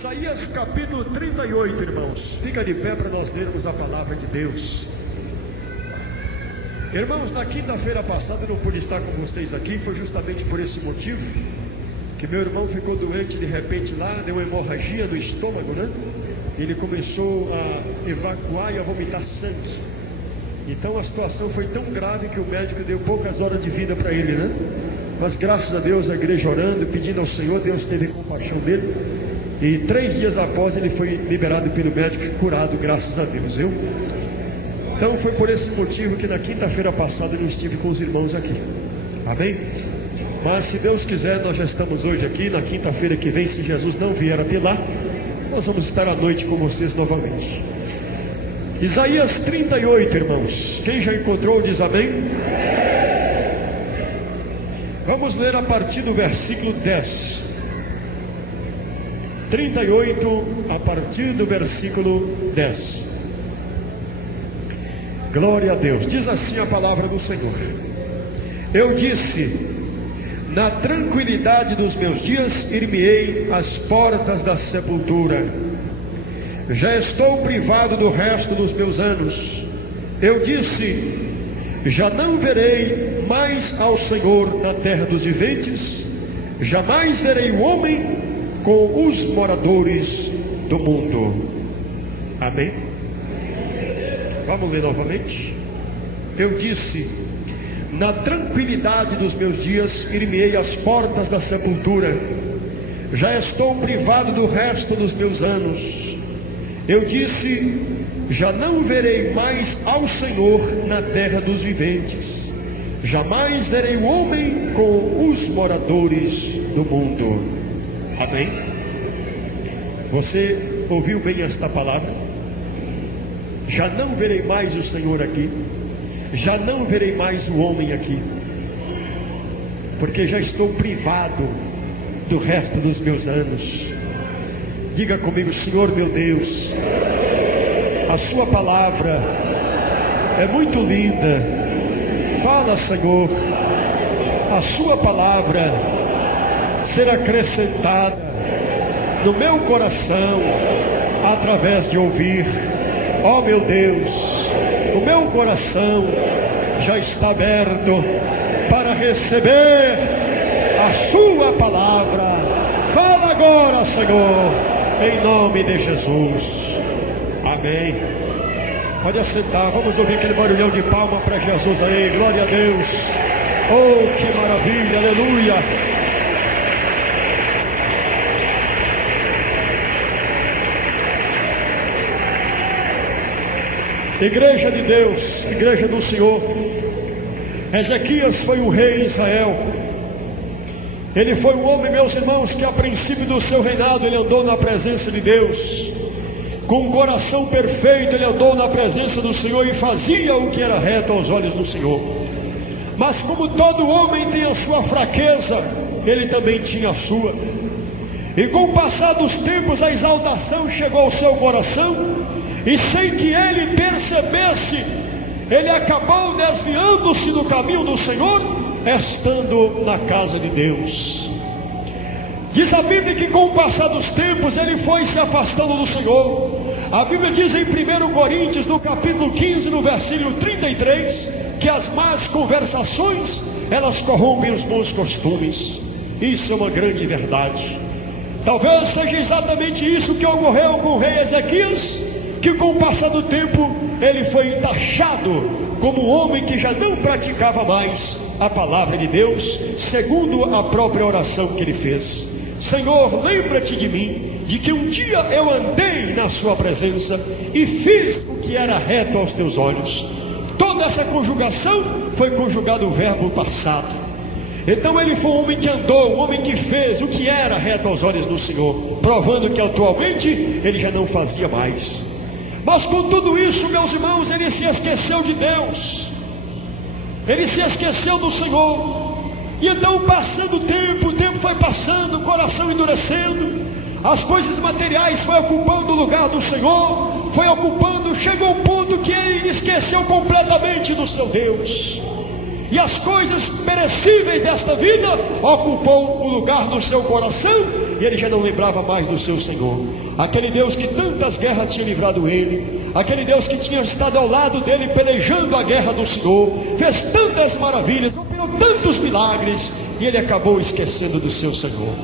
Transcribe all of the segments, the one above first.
Isaías capítulo 38, irmãos. Fica de pé para nós lermos a palavra de Deus. Irmãos, na quinta-feira passada eu não pude estar com vocês aqui. Foi justamente por esse motivo que meu irmão ficou doente de repente lá, deu uma hemorragia no estômago, né? Ele começou a evacuar e a vomitar sangue. Então a situação foi tão grave que o médico deu poucas horas de vida para ele, né? Mas graças a Deus, a igreja orando, pedindo ao Senhor, Deus teve compaixão dele. E 3 dias após ele foi liberado pelo médico e curado, graças a Deus, viu? Então foi por esse motivo que na quinta-feira passada eu não estive com os irmãos aqui. Amém? Mas se Deus quiser, nós já estamos hoje aqui. Na quinta-feira que vem, se Jesus não vier até lá, nós vamos estar à noite com vocês novamente. Isaías 38, irmãos. Quem já encontrou diz amém? Vamos ler a partir do versículo 10. 38, a partir do versículo 10. Glória a Deus. Diz assim a palavra do Senhor: Eu disse: na tranquilidade dos meus dias ir-me-ei às portas da sepultura. Já estou privado do resto dos meus anos. Eu disse: já não verei mais ao Senhor na terra dos viventes. Jamais verei o homem com os moradores do mundo. Amém? Vamos ler novamente. Eu disse: na tranquilidade dos meus dias ir-me-ei às portas da sepultura. Já estou privado do resto dos meus anos. Eu disse: já não verei mais ao Senhor na terra dos viventes. Jamais verei o homem com os moradores do mundo. Amém? Você ouviu bem esta palavra? Já não verei mais o Senhor aqui. Já não verei mais o homem aqui, porque já estou privado do resto dos meus anos. Diga comigo: Senhor meu Deus, a sua palavra é muito linda. Fala, Senhor, a sua palavra será acrescentada no meu coração através de ouvir. Ó meu Deus, o meu coração já está aberto para receber a sua palavra. Fala agora, Senhor, em nome de Jesus. Amém. Pode assentar, vamos ouvir aquele barulhão de palma para Jesus aí. Glória a Deus. Oh, que maravilha, aleluia. Igreja de Deus, igreja do Senhor. Ezequias foi o rei de Israel. Ele foi um homem, meus irmãos, que a princípio do seu reinado ele andou na presença de Deus. Com um coração perfeito ele andou na presença do Senhor e fazia o que era reto aos olhos do Senhor. Mas como todo homem tem a sua fraqueza, ele também tinha a sua. E com o passar dos tempos a exaltação chegou ao seu coração. E sem que ele percebesse, ele acabou desviando-se do caminho do Senhor, estando na casa de Deus. Diz a Bíblia que com o passar dos tempos ele foi se afastando do Senhor. A Bíblia diz em 1 Coríntios, no capítulo 15, no versículo 33, que as más conversações, elas corrompem os bons costumes. Isso é uma grande verdade. Talvez seja exatamente isso que ocorreu com o rei Ezequias, que com o passar do tempo ele foi taxado como um homem que já não praticava mais a palavra de Deus, segundo a própria oração que ele fez. Senhor, lembra-te de mim, de que um dia eu andei na sua presença e fiz o que era reto aos teus olhos. Toda essa conjugação foi conjugado o verbo passado. Então ele foi um homem que andou, um homem que fez o que era reto aos olhos do Senhor, provando que atualmente ele já não fazia mais. Mas com tudo isso, meus irmãos, ele se esqueceu de Deus, ele se esqueceu do Senhor. E então, passando o tempo foi passando, o coração endurecendo, as coisas materiais foi ocupando o lugar do Senhor, foi ocupando, chegou ao ponto que ele esqueceu completamente do seu Deus. E as coisas perecíveis desta vida ocupou o lugar do seu coração, e ele já não lembrava mais do seu Senhor. Aquele Deus que tantas guerras tinha livrado ele, aquele Deus que tinha estado ao lado dele pelejando a guerra do Senhor, fez tantas maravilhas, operou tantos milagres, e ele acabou esquecendo do seu Senhor.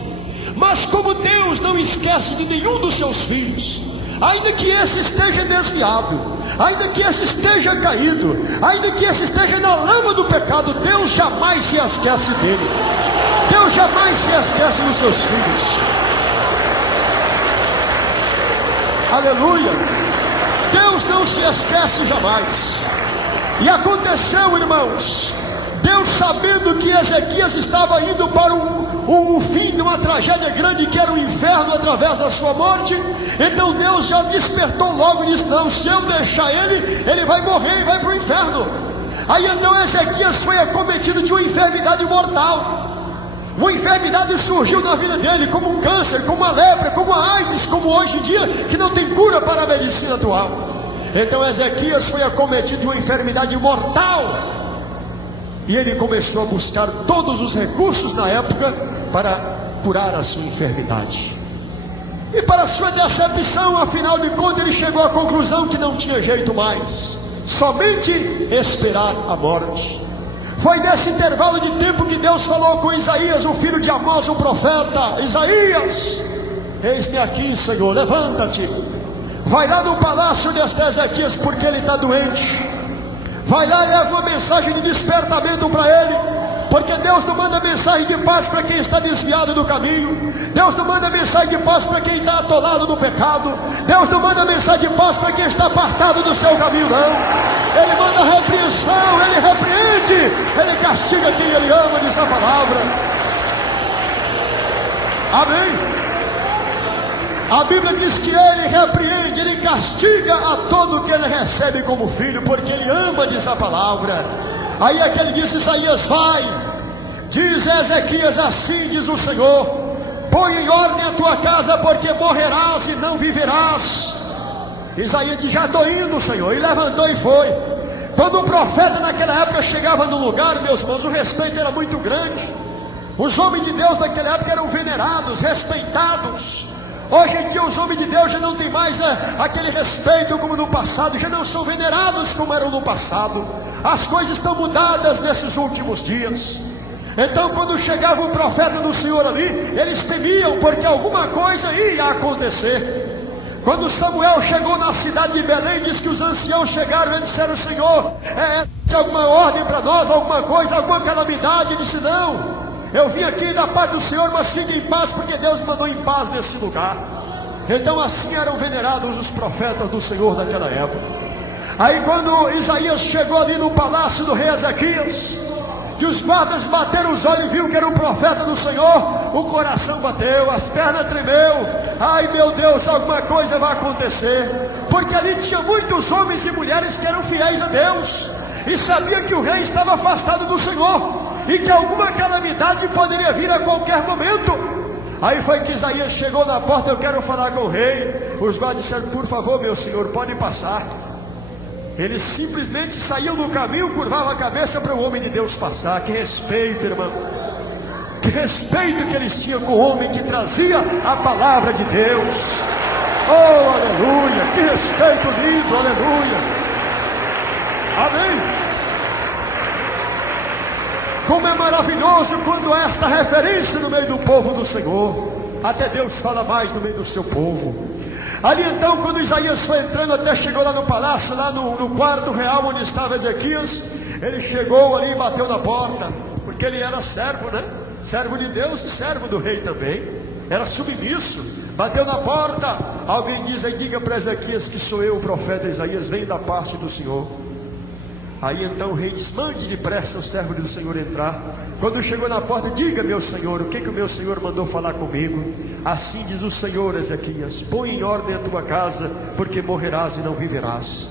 Mas como Deus não esquece de nenhum dos seus filhos, ainda que esse esteja desviado, ainda que esse esteja caído, ainda que esse esteja na lama do pecado, Deus jamais se esquece dele. Deus jamais se esquece dos seus filhos. Aleluia. Deus não se esquece jamais. E aconteceu, irmãos, Deus, sabendo que Ezequias estava indo para um fim de uma tragédia grande, que era o inferno através da sua morte, então Deus já despertou logo e disse: não, se eu deixar ele vai morrer e vai para o inferno. Aí então Ezequias foi acometido de uma enfermidade mortal. Uma enfermidade surgiu na vida dele, como um câncer, como uma lepra, como a AIDS, como hoje em dia, que não tem cura para a medicina atual. Então Ezequias foi acometido de uma enfermidade mortal, e ele começou a buscar todos os recursos na época para curar a sua enfermidade. E para sua decepção, afinal de contas, ele chegou à conclusão que não tinha jeito mais, somente esperar a morte. Foi nesse intervalo de tempo que Deus falou com Isaías, o filho de Amós, o profeta: Isaías, eis-me aqui, Senhor, levanta-te, vai lá no palácio deste Ezequias, porque ele está doente. Vai lá e leva uma mensagem de despertamento para ele, porque Deus não manda mensagem de paz para quem está desviado do caminho. Deus não manda mensagem de paz para quem está atolado no pecado. Deus não manda mensagem de paz para quem está apartado do seu caminho, não. Ele manda repreensão, ele repreende, ele castiga quem ele ama, diz a palavra. Amém. A Bíblia diz que ele repreende, ele castiga a todo que ele recebe como filho, porque ele ama, diz a palavra. Aí é que ele disse: Isaías, vai, diz Ezequias, assim diz o Senhor: põe em ordem a tua casa, porque morrerás e não viverás. Isaías disse: já estou indo, Senhor, e levantou e foi. Quando o profeta naquela época chegava no lugar, meus irmãos, o respeito era muito grande. Os homens de Deus naquela época eram venerados, respeitados. Hoje em dia os homens de Deus já não tem mais aquele respeito como no passado, já não são venerados como eram no passado. As coisas estão mudadas nesses últimos dias. Então quando chegava o profeta do Senhor ali, eles temiam, porque alguma coisa ia acontecer. Quando Samuel chegou na cidade de Belém, diz que os anciãos chegaram e disseram: Senhor, tem alguma ordem para nós, alguma coisa, alguma calamidade? Ele disse: não, eu vim aqui da paz do Senhor, mas fique em paz, porque Deus me mandou em paz nesse lugar. Então assim eram venerados os profetas do Senhor naquela época. Aí quando Isaías chegou ali no palácio do rei Ezequias, que os guardas bateram os olhos e viu que era o profeta do Senhor, o coração bateu, as pernas tremeu. Ai meu Deus, alguma coisa vai acontecer, porque ali tinha muitos homens e mulheres que eram fiéis a Deus, e sabia que o rei estava afastado do Senhor, e que alguma calamidade poderia vir a qualquer momento. Aí foi que Isaías chegou na porta: eu quero falar com o rei. Os guardas disseram: por favor, meu senhor, pode passar. Eles simplesmente saíam do caminho, curvavam a cabeça para o homem de Deus passar. Que respeito, irmão, que respeito que eles tinham com o homem que trazia a palavra de Deus. Oh, aleluia, que respeito lindo, aleluia. Amém. Como é maravilhoso quando há esta referência no meio do povo do Senhor. Até Deus fala mais no meio do seu povo. Ali então, quando Isaías foi entrando, até chegou lá no palácio, lá no quarto real onde estava Ezequias, ele chegou ali e bateu na porta, porque ele era servo, né? Servo de Deus e servo do rei também, era submisso. Bateu na porta. Alguém diz aí: diga para Ezequias que sou eu, o profeta Isaías, venho da parte do Senhor. Aí então o rei diz: mande depressa o servo do Senhor entrar. Quando chegou na porta: diga, meu senhor, o que o meu senhor mandou falar comigo? Assim diz o Senhor, Ezequias: põe em ordem a tua casa, porque morrerás e não viverás.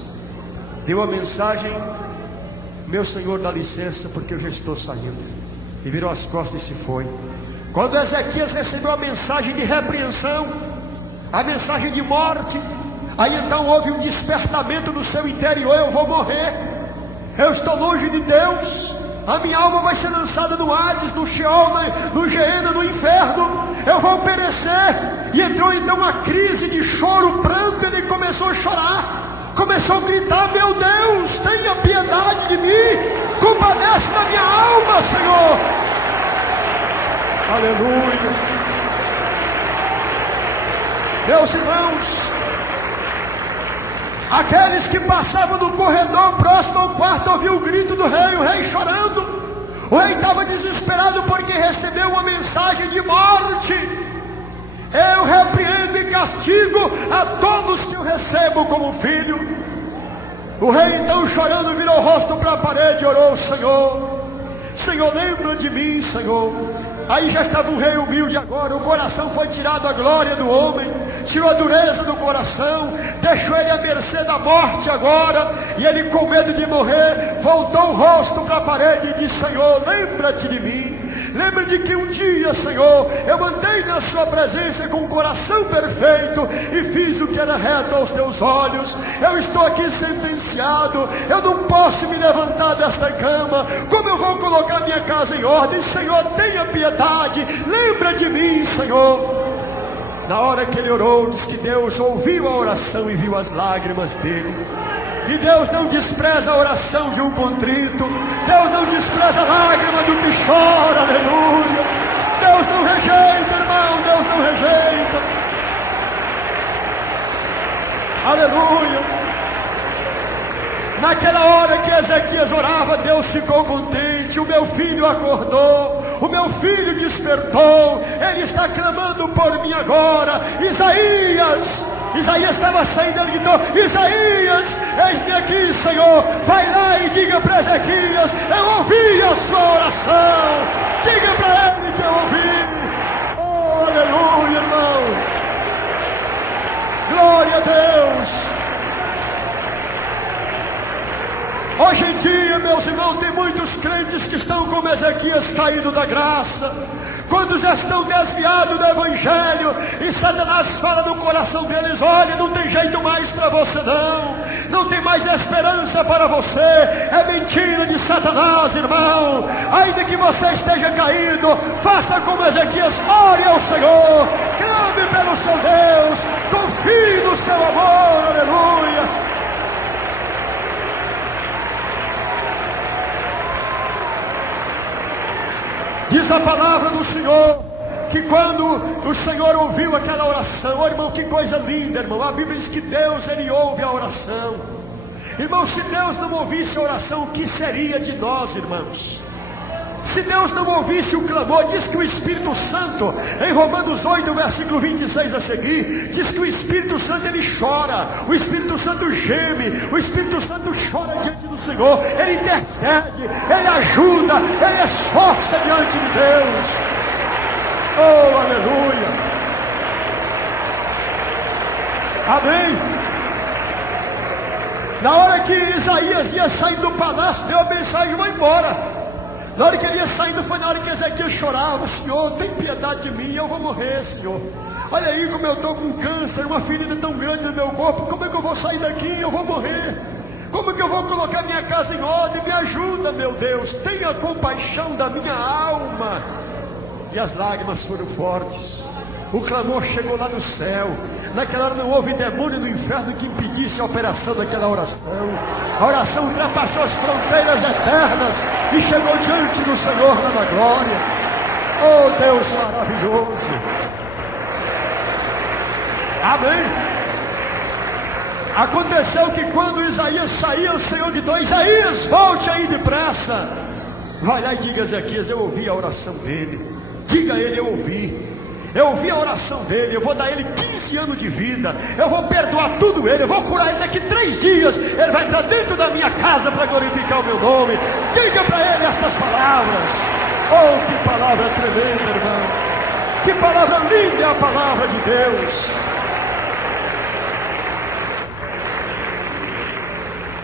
Deu a mensagem: meu senhor, dá licença, porque eu já estou saindo. E virou as costas e se foi. Quando Ezequias recebeu a mensagem de repreensão, a mensagem de morte, aí então houve um despertamento no seu interior: eu vou morrer, eu estou longe de Deus, A minha alma vai ser lançada no Hades, no Sheol, no Geena, no inferno. Eu vou perecer. E entrou então uma crise de choro, pranto. Ele começou a chorar, começou a gritar: meu Deus, tenha piedade de mim, compadece da minha alma, Senhor. Aleluia. Meus irmãos, aqueles que passavam no corredor próximo ao quarto ouviam o grito do rei, o rei chorando. O rei estava desesperado porque recebeu uma mensagem de morte. Eu repreendo e castigo a todos que eu recebo como filho. O rei então, chorando, virou o rosto para a parede e orou: Senhor, Senhor, lembra de mim, Senhor. Aí já estava um rei humilde agora. O coração foi tirado, a glória do homem, tirou a dureza do coração, deixou ele à mercê da morte agora. E ele, com medo de morrer, voltou o rosto para a parede e disse: Senhor, lembra-te de mim. Lembra de que um dia, Senhor, eu andei na sua presença com um coração perfeito e fiz o que era reto aos teus olhos. Eu estou aqui sentenciado, eu não posso me levantar desta cama. Como eu vou colocar minha casa em ordem? Senhor, tenha piedade, lembra de mim, Senhor. Na hora que ele orou, diz que Deus ouviu a oração e viu as lágrimas dele. E Deus não despreza a oração de um contrito. Deus não despreza a lágrima do que chora, aleluia. Deus não rejeita, irmão, Deus não rejeita. Aleluia. Naquela hora que Ezequias orava, Deus ficou contente. O meu filho acordou, o meu filho despertou, ele está clamando por mim agora. Isaías estava saindo, ele gritou: Isaías, eis-me aqui, Senhor. Vai lá e diga para Ezequias: eu ouvi a sua oração. Diga para ele que eu ouvi. Oh, aleluia, irmão. Glória a Deus. Hoje em dia, meus irmãos, tem muitos crentes que estão como Ezequias, caído da graça, quando já estão desviados do evangelho, e Satanás fala no coração deles: olha, não tem jeito mais para você, não tem mais esperança para você. É mentira de Satanás, irmão. Ainda que você esteja caído, faça como Ezequias, ore ao Senhor, clame pelo seu Deus, confie no seu amor, aleluia. Diz a palavra do Senhor que quando o Senhor ouviu aquela oração, oh, irmão, que coisa linda, irmão. A Bíblia diz que Deus, Ele ouve a oração. Irmão, se Deus não ouvisse a oração, o que seria de nós, irmãos? Se Deus não ouvisse o clamor, diz que o Espírito Santo, em Romanos 8, versículo 26 a seguir, diz que o Espírito Santo, ele chora, o Espírito Santo geme, o Espírito Santo chora diante do Senhor, ele intercede, ele ajuda, ele esforça diante de Deus. Oh, aleluia. Amém. Na hora que Isaías ia sair do palácio, deu a mensagem: vai embora. Na hora que ele ia saindo, foi na hora que Ezequias chorava: Senhor, tem piedade de mim, eu vou morrer, Senhor. Olha aí como eu estou com câncer, uma ferida tão grande no meu corpo. Como é que eu vou sair daqui? Eu vou morrer. Como é que eu vou colocar minha casa em ordem? Me ajuda, meu Deus, tenha compaixão da minha alma. E as lágrimas foram fortes. O clamor chegou lá no céu. Naquela hora não houve demônio no inferno que impedisse a operação daquela oração. A oração ultrapassou as fronteiras eternas e chegou diante do Senhor lá na glória. Oh, Deus maravilhoso. Amém. Aconteceu que quando Isaías saía, o Senhor gritou: Isaías, volte aí depressa. Vai lá e diga a Ezequias: eu ouvi a oração dele. Diga a ele: eu ouvi. Eu ouvi a oração dele, eu vou dar ele 15 anos de vida, eu vou perdoar tudo ele, eu vou curar ele daqui 3 dias, ele vai entrar dentro da minha casa para glorificar o meu nome. Diga para ele estas palavras. Oh, que palavra tremenda, irmão. Que palavra linda é a palavra de Deus.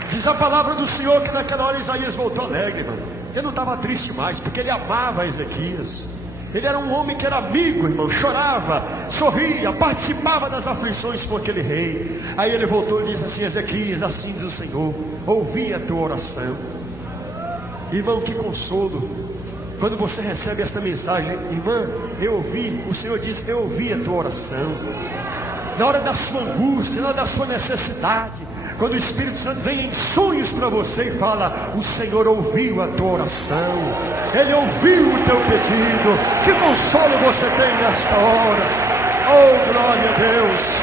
Diz a palavra do Senhor que naquela hora Isaías voltou alegre, irmão. Ele não estava triste mais, porque ele amava Ezequias. Ele era um homem que era amigo, irmão, chorava, sorria, participava das aflições com aquele rei. Aí ele voltou e disse assim: Ezequias, assim diz o Senhor, ouvi a tua oração. Irmão, que consolo quando você recebe esta mensagem. Irmã, eu ouvi, o Senhor diz, eu ouvi a tua oração. Na hora da sua angústia, na hora da sua necessidade, quando o Espírito Santo vem em sonhos para você e fala, o Senhor ouviu a tua oração, Ele ouviu o teu pedido. Que consolo você tem nesta hora. Oh, glória a Deus.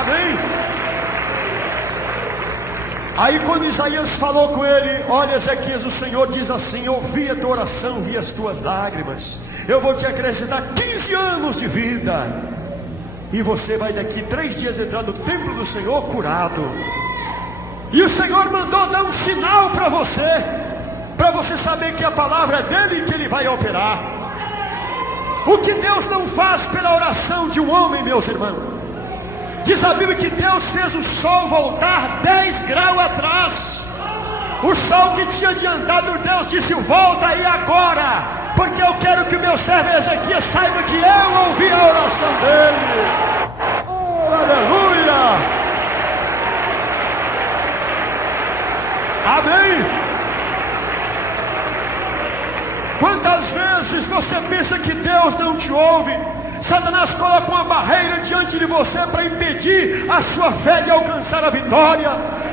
Amém. Aí quando Isaías falou com ele, olha Ezequias, o Senhor diz assim, ouvi a tua oração, vi as tuas lágrimas, eu vou te acrescentar 15 anos de vida, e você vai daqui 3 dias entrar no templo do Senhor curado. E o Senhor mandou dar um sinal para você saber que a palavra é dele e que ele vai operar. O que Deus não faz pela oração de um homem, meus irmãos. Diz a Bíblia que Deus fez o sol voltar 10 graus atrás. O sol que tinha adiantado, Deus disse, volta aí agora, porque eu quero que o meu servo Ezequias saiba que eu ouvi a oração dele. Oh, aleluia. Amém. Quantas vezes você pensa que Deus não te ouve? Satanás coloca uma barreira diante de você para impedir a sua fé de alcançar a vitória.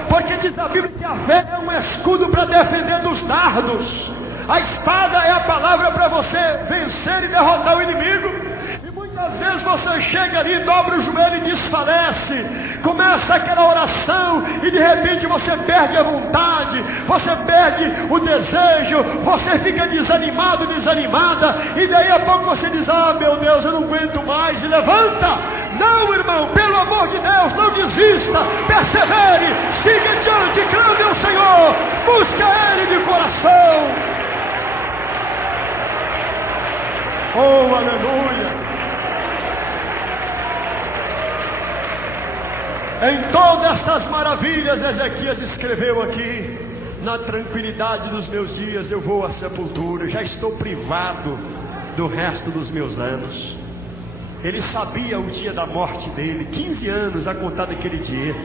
Porque diz a Bíblia que a fé é um escudo para defender dos dardos. A espada é a palavra para você vencer e derrotar o inimigo. E muitas vezes você chega ali, dobra o joelho e desfalece. Começa aquela oração e de repente você perde a vontade, você perde o desejo, você fica desanimado, desanimada, e daí a pouco você diz, ah meu Deus, eu não aguento mais, e levanta. Não, irmão, pelo amor de Deus, não desista, persevere, siga adiante, clame ao Senhor, busque a Ele de coração. Oh, aleluia. Em todas estas maravilhas, Ezequias escreveu aqui, na tranquilidade dos meus dias eu vou à sepultura, já estou privado do resto dos meus anos. Ele sabia o dia da morte dele, 15 anos a contar daquele dia,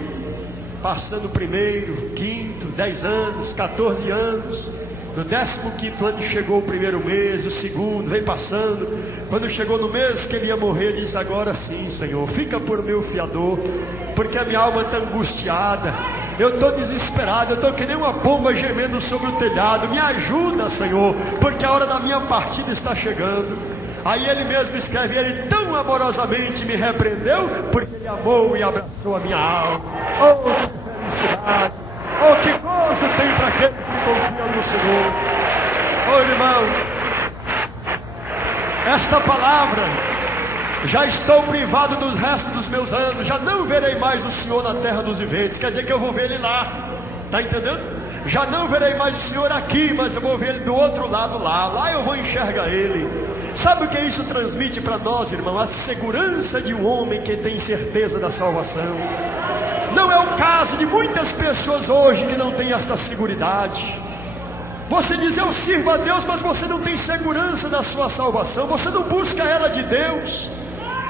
passando o primeiro, quinto, 10 anos, 14 anos, no 15º ano chegou o primeiro mês, o segundo, vem passando. Quando chegou no mês que ele ia morrer, ele disse, agora sim Senhor, fica por meu fiador, porque a minha alma está angustiada, eu estou desesperado, eu estou que nem uma pomba gemendo sobre o telhado, me ajuda Senhor, porque a hora da minha partida está chegando. Aí ele mesmo escreve, ele tão amorosamente me repreendeu, porque ele amou e abraçou a minha alma. Oh, que felicidade, oh, que gozo tem para aqueles que confiam no Senhor. Oh, irmão, esta palavra, já estou privado do resto dos meus anos, já não verei mais o Senhor na terra dos viventes, quer dizer que eu vou ver Ele lá, está entendendo? Já não verei mais o Senhor aqui, mas eu vou ver Ele do outro lado lá eu vou enxergar Ele. Sabe o que isso transmite para nós, irmão? A segurança de um homem que tem certeza da salvação. Não é o caso de muitas pessoas hoje que não têm esta seguridade. Você diz, eu sirvo a Deus, mas você não tem segurança da sua salvação, você não busca ela de Deus.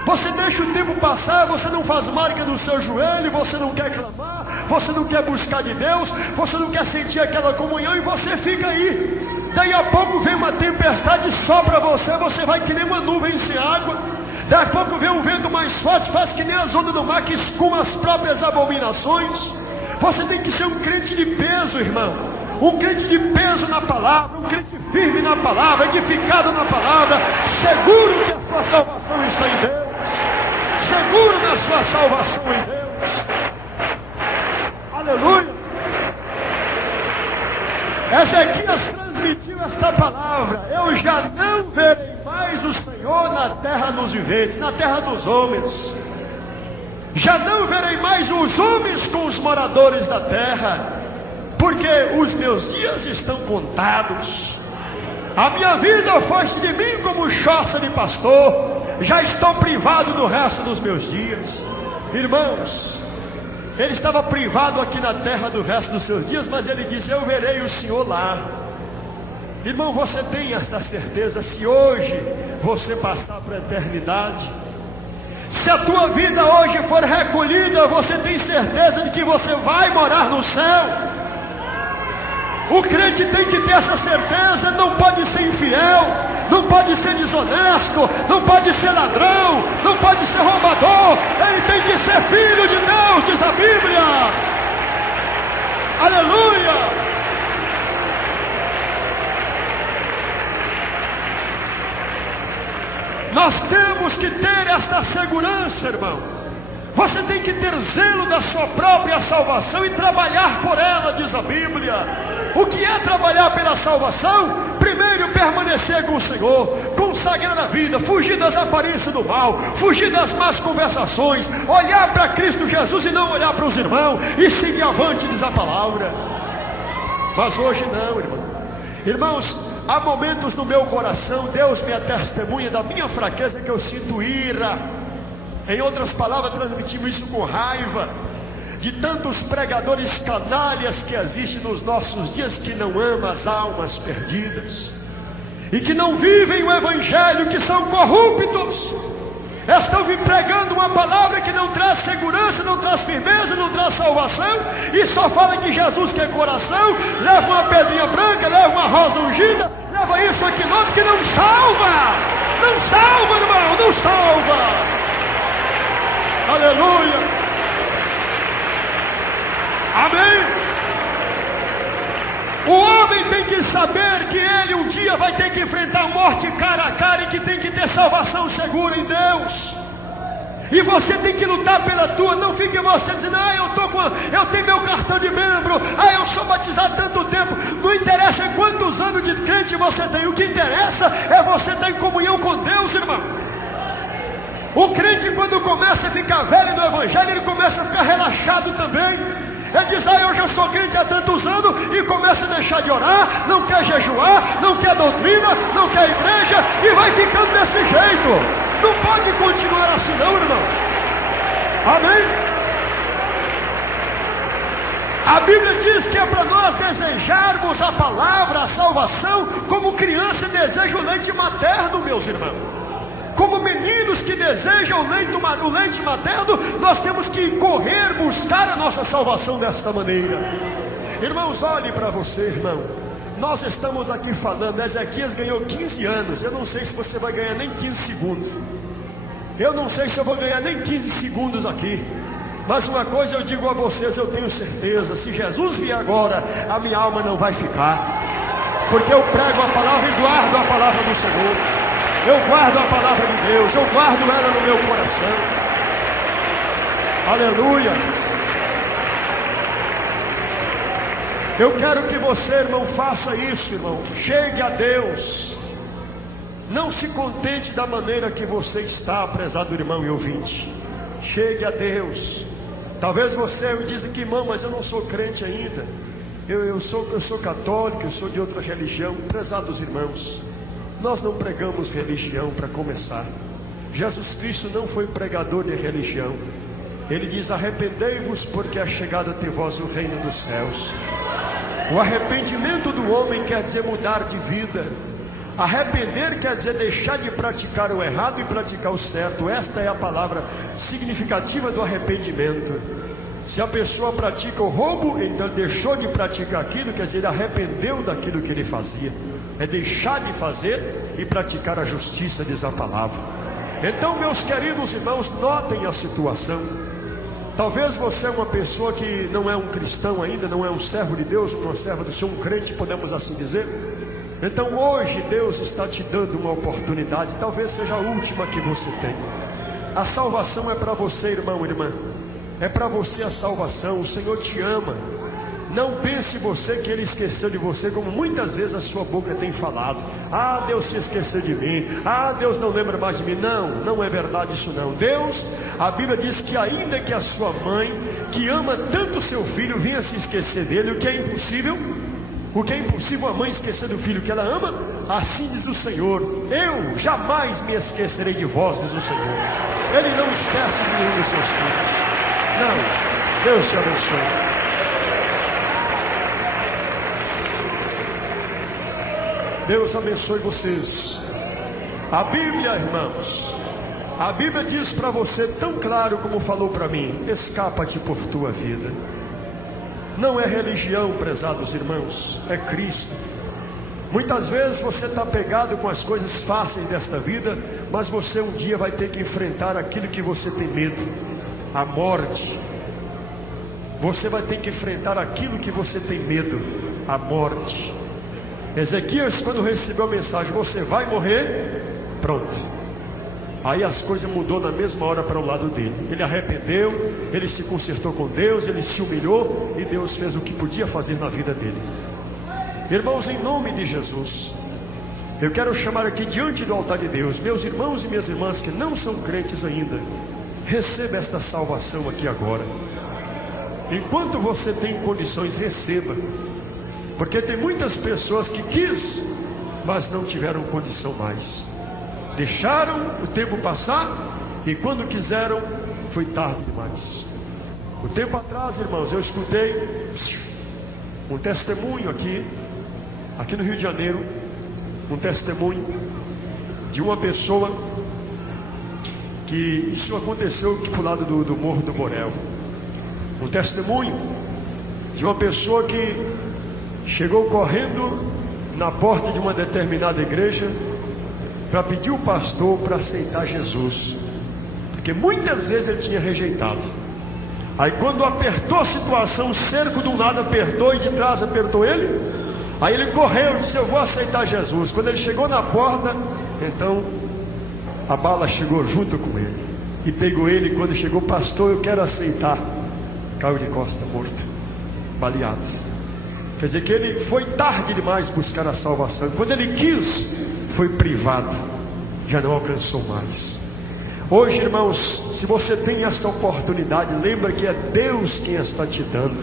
Você deixa o tempo passar, você não faz marca no seu joelho, você não quer clamar, você não quer buscar de Deus, você não quer sentir aquela comunhão e você fica aí. Daí a pouco vem uma tempestade e sopra você, você vai que nem uma nuvem sem água. Daí a pouco vem um vento mais forte, faz que nem as ondas do mar que escumam as próprias abominações. Você tem que ser um crente de peso, irmão. Um crente de peso na palavra, um crente firme na palavra, edificado na palavra, seguro que a sua salvação está em Deus, seguro da sua salvação em Deus. Aleluia. Ezequias transmitiu esta palavra, eu já não verei mais o Senhor na terra dos viventes, na terra dos homens. Já não verei mais os homens com os moradores da terra, porque os meus dias estão contados. A minha vida foi-se de mim como choça de pastor, já estou privado do resto dos meus dias. Irmãos, ele estava privado aqui na terra do resto dos seus dias, mas ele disse, eu verei o Senhor lá. Irmão, você tem esta certeza? Se hoje você passar para a eternidade, se a tua vida hoje for recolhida, você tem certeza de que você vai morar no céu? O crente tem que ter essa certeza, não pode ser infiel, não pode ser desonesto, não pode ser ladrão, não pode ser roubador, ele tem que ser filho de Deus, diz a Bíblia. Aleluia! Nós temos que ter esta segurança, irmão. Você tem que ter zelo da sua própria salvação e trabalhar por ela, diz a Bíblia. O que é trabalhar pela salvação? Primeiro, permanecer com o Senhor, consagrar a vida, fugir das aparências do mal, fugir das más conversações, olhar para Cristo Jesus e não olhar para os irmãos, e seguir avante, diz a palavra. Mas hoje não, irmão. Irmãos, há momentos no meu coração, Deus me testemunha da minha fraqueza, que eu sinto ira. Em outras palavras, transmitimos isso com raiva de tantos pregadores canalhas que existem nos nossos dias, que não amam as almas perdidas e que não vivem o evangelho, que são corruptos. Estão pregando uma palavra que não traz segurança, não traz firmeza, não traz salvação, e só fala que Jesus quer coração, leva uma pedrinha branca, leva uma rosa ungida, leva isso, aquilo, outro, que não salva. Não salva, irmão, não salva. Aleluia. Amém. O homem tem que saber que ele um dia vai ter que enfrentar a morte cara a cara, e que tem que ter salvação segura em Deus. E você tem que lutar pela tua. Não fique você dizendo: eu tenho meu cartão de membro, eu sou batizado há tanto tempo. Não interessa quantos anos de crente você tem. O que interessa é você estar em comunhão com Deus, irmão. O crente, quando começa a ficar velho no evangelho, ele começa a ficar relaxado também. Ele diz: eu já sou crente há tantos anos, e começa a deixar de orar, não quer jejuar, não quer doutrina, não quer igreja, e vai ficando desse jeito. Não pode continuar assim não, irmão. Amém? A Bíblia diz que é para nós desejarmos a palavra, a salvação, como criança deseja o leite materno, meus irmãos. Como meninos que desejam o leite materno, nós temos que correr, buscar a nossa salvação desta maneira. Irmãos, olhe para você, irmão. Nós estamos aqui falando, Ezequias ganhou 15 anos. Eu não sei se você vai ganhar nem 15 segundos. Eu não sei se eu vou ganhar nem 15 segundos aqui. Mas uma coisa eu digo a vocês, eu tenho certeza: se Jesus vier agora, a minha alma não vai ficar. Porque eu prego a palavra e guardo a palavra do Senhor. Eu guardo a palavra de Deus, eu guardo ela no meu coração. Aleluia. Eu quero que você, irmão, faça isso, irmão. Chegue a Deus. Não se contente da maneira que você está, prezado irmão e ouvinte. Chegue a Deus. Talvez você me diga que, irmão, mas eu não sou crente ainda. Eu sou católico, eu sou de outra religião. Prezados irmãos, nós não pregamos religião para começar. Jesus Cristo não foi pregador de religião. Ele diz: arrependei-vos, porque é chegado até vós o reino dos céus. O arrependimento do homem quer dizer mudar de vida. Arrepender quer dizer deixar de praticar o errado e praticar o certo. Esta é a palavra significativa do arrependimento. Se a pessoa pratica o roubo, então ele deixou de praticar aquilo, quer dizer, ele arrependeu daquilo que ele fazia. É deixar de fazer e praticar a justiça, diz a palavra. Então, meus queridos irmãos, notem a situação. Talvez você é uma pessoa que não é um cristão ainda, não é um servo de Deus, uma serva do Senhor, um crente, podemos assim dizer. Então hoje Deus está te dando uma oportunidade, talvez seja a última que você tem. A salvação é para você, irmão e irmã. É para você a salvação. O Senhor te ama. Não pense você que Ele esqueceu de você, como muitas vezes a sua boca tem falado. Ah, Deus se esqueceu de mim. Ah, Deus não lembra mais de mim. Não, não é verdade isso não. Deus, a Bíblia diz que ainda que a sua mãe, que ama tanto o seu filho, venha se esquecer dele, o que é impossível a mãe esquecer do filho que ela ama, assim diz o Senhor: eu jamais me esquecerei de vós, diz o Senhor. Ele não esquece de nenhum dos seus filhos. Não, Deus te abençoe. Deus abençoe vocês. A Bíblia, irmãos, a Bíblia diz para você tão claro como falou para mim: escapa-te por tua vida. não é religião, prezados irmãos, é Cristo. Muitas vezes você está pegado com as coisas fáceis desta vida, mas você um dia vai ter que enfrentar aquilo que você tem medo, a morte. Você vai ter que enfrentar aquilo que você tem medo, a morte. Ezequias, quando recebeu a mensagem, você vai morrer, pronto. Aí as coisas mudou na mesma hora para o lado dele. Ele arrependeu, ele se consertou com Deus, ele se humilhou e Deus fez o que podia fazer na vida dele. Irmãos, em nome de Jesus, eu quero chamar aqui diante do altar de Deus, meus irmãos e minhas irmãs que não são crentes ainda, receba esta salvação aqui agora. Enquanto você tem condições, receba. Porque tem muitas pessoas que quis, mas não tiveram condição mais. Deixaram o tempo passar e quando quiseram, foi tarde demais. Um tempo atrás, irmãos, eu escutei um testemunho aqui no Rio de Janeiro, um testemunho de uma pessoa que isso aconteceu aqui pro lado do Morro do Borel. Um testemunho de uma pessoa que chegou correndo na porta de uma determinada igreja para pedir o pastor para aceitar Jesus, porque muitas vezes ele tinha rejeitado. Aí quando apertou a situação, o cerco do lado apertou e de trás apertou ele. Aí ele correu e disse: eu vou aceitar Jesus. Quando ele chegou na porta, então a bala chegou junto com ele e pegou ele. Quando chegou: pastor, eu quero aceitar, caiu de costa morto, baleados. Quer dizer que ele foi tarde demais buscar a salvação. Quando ele quis, foi privado, já não alcançou mais. Hoje, irmãos, se você tem essa oportunidade, lembra que é Deus quem está te dando.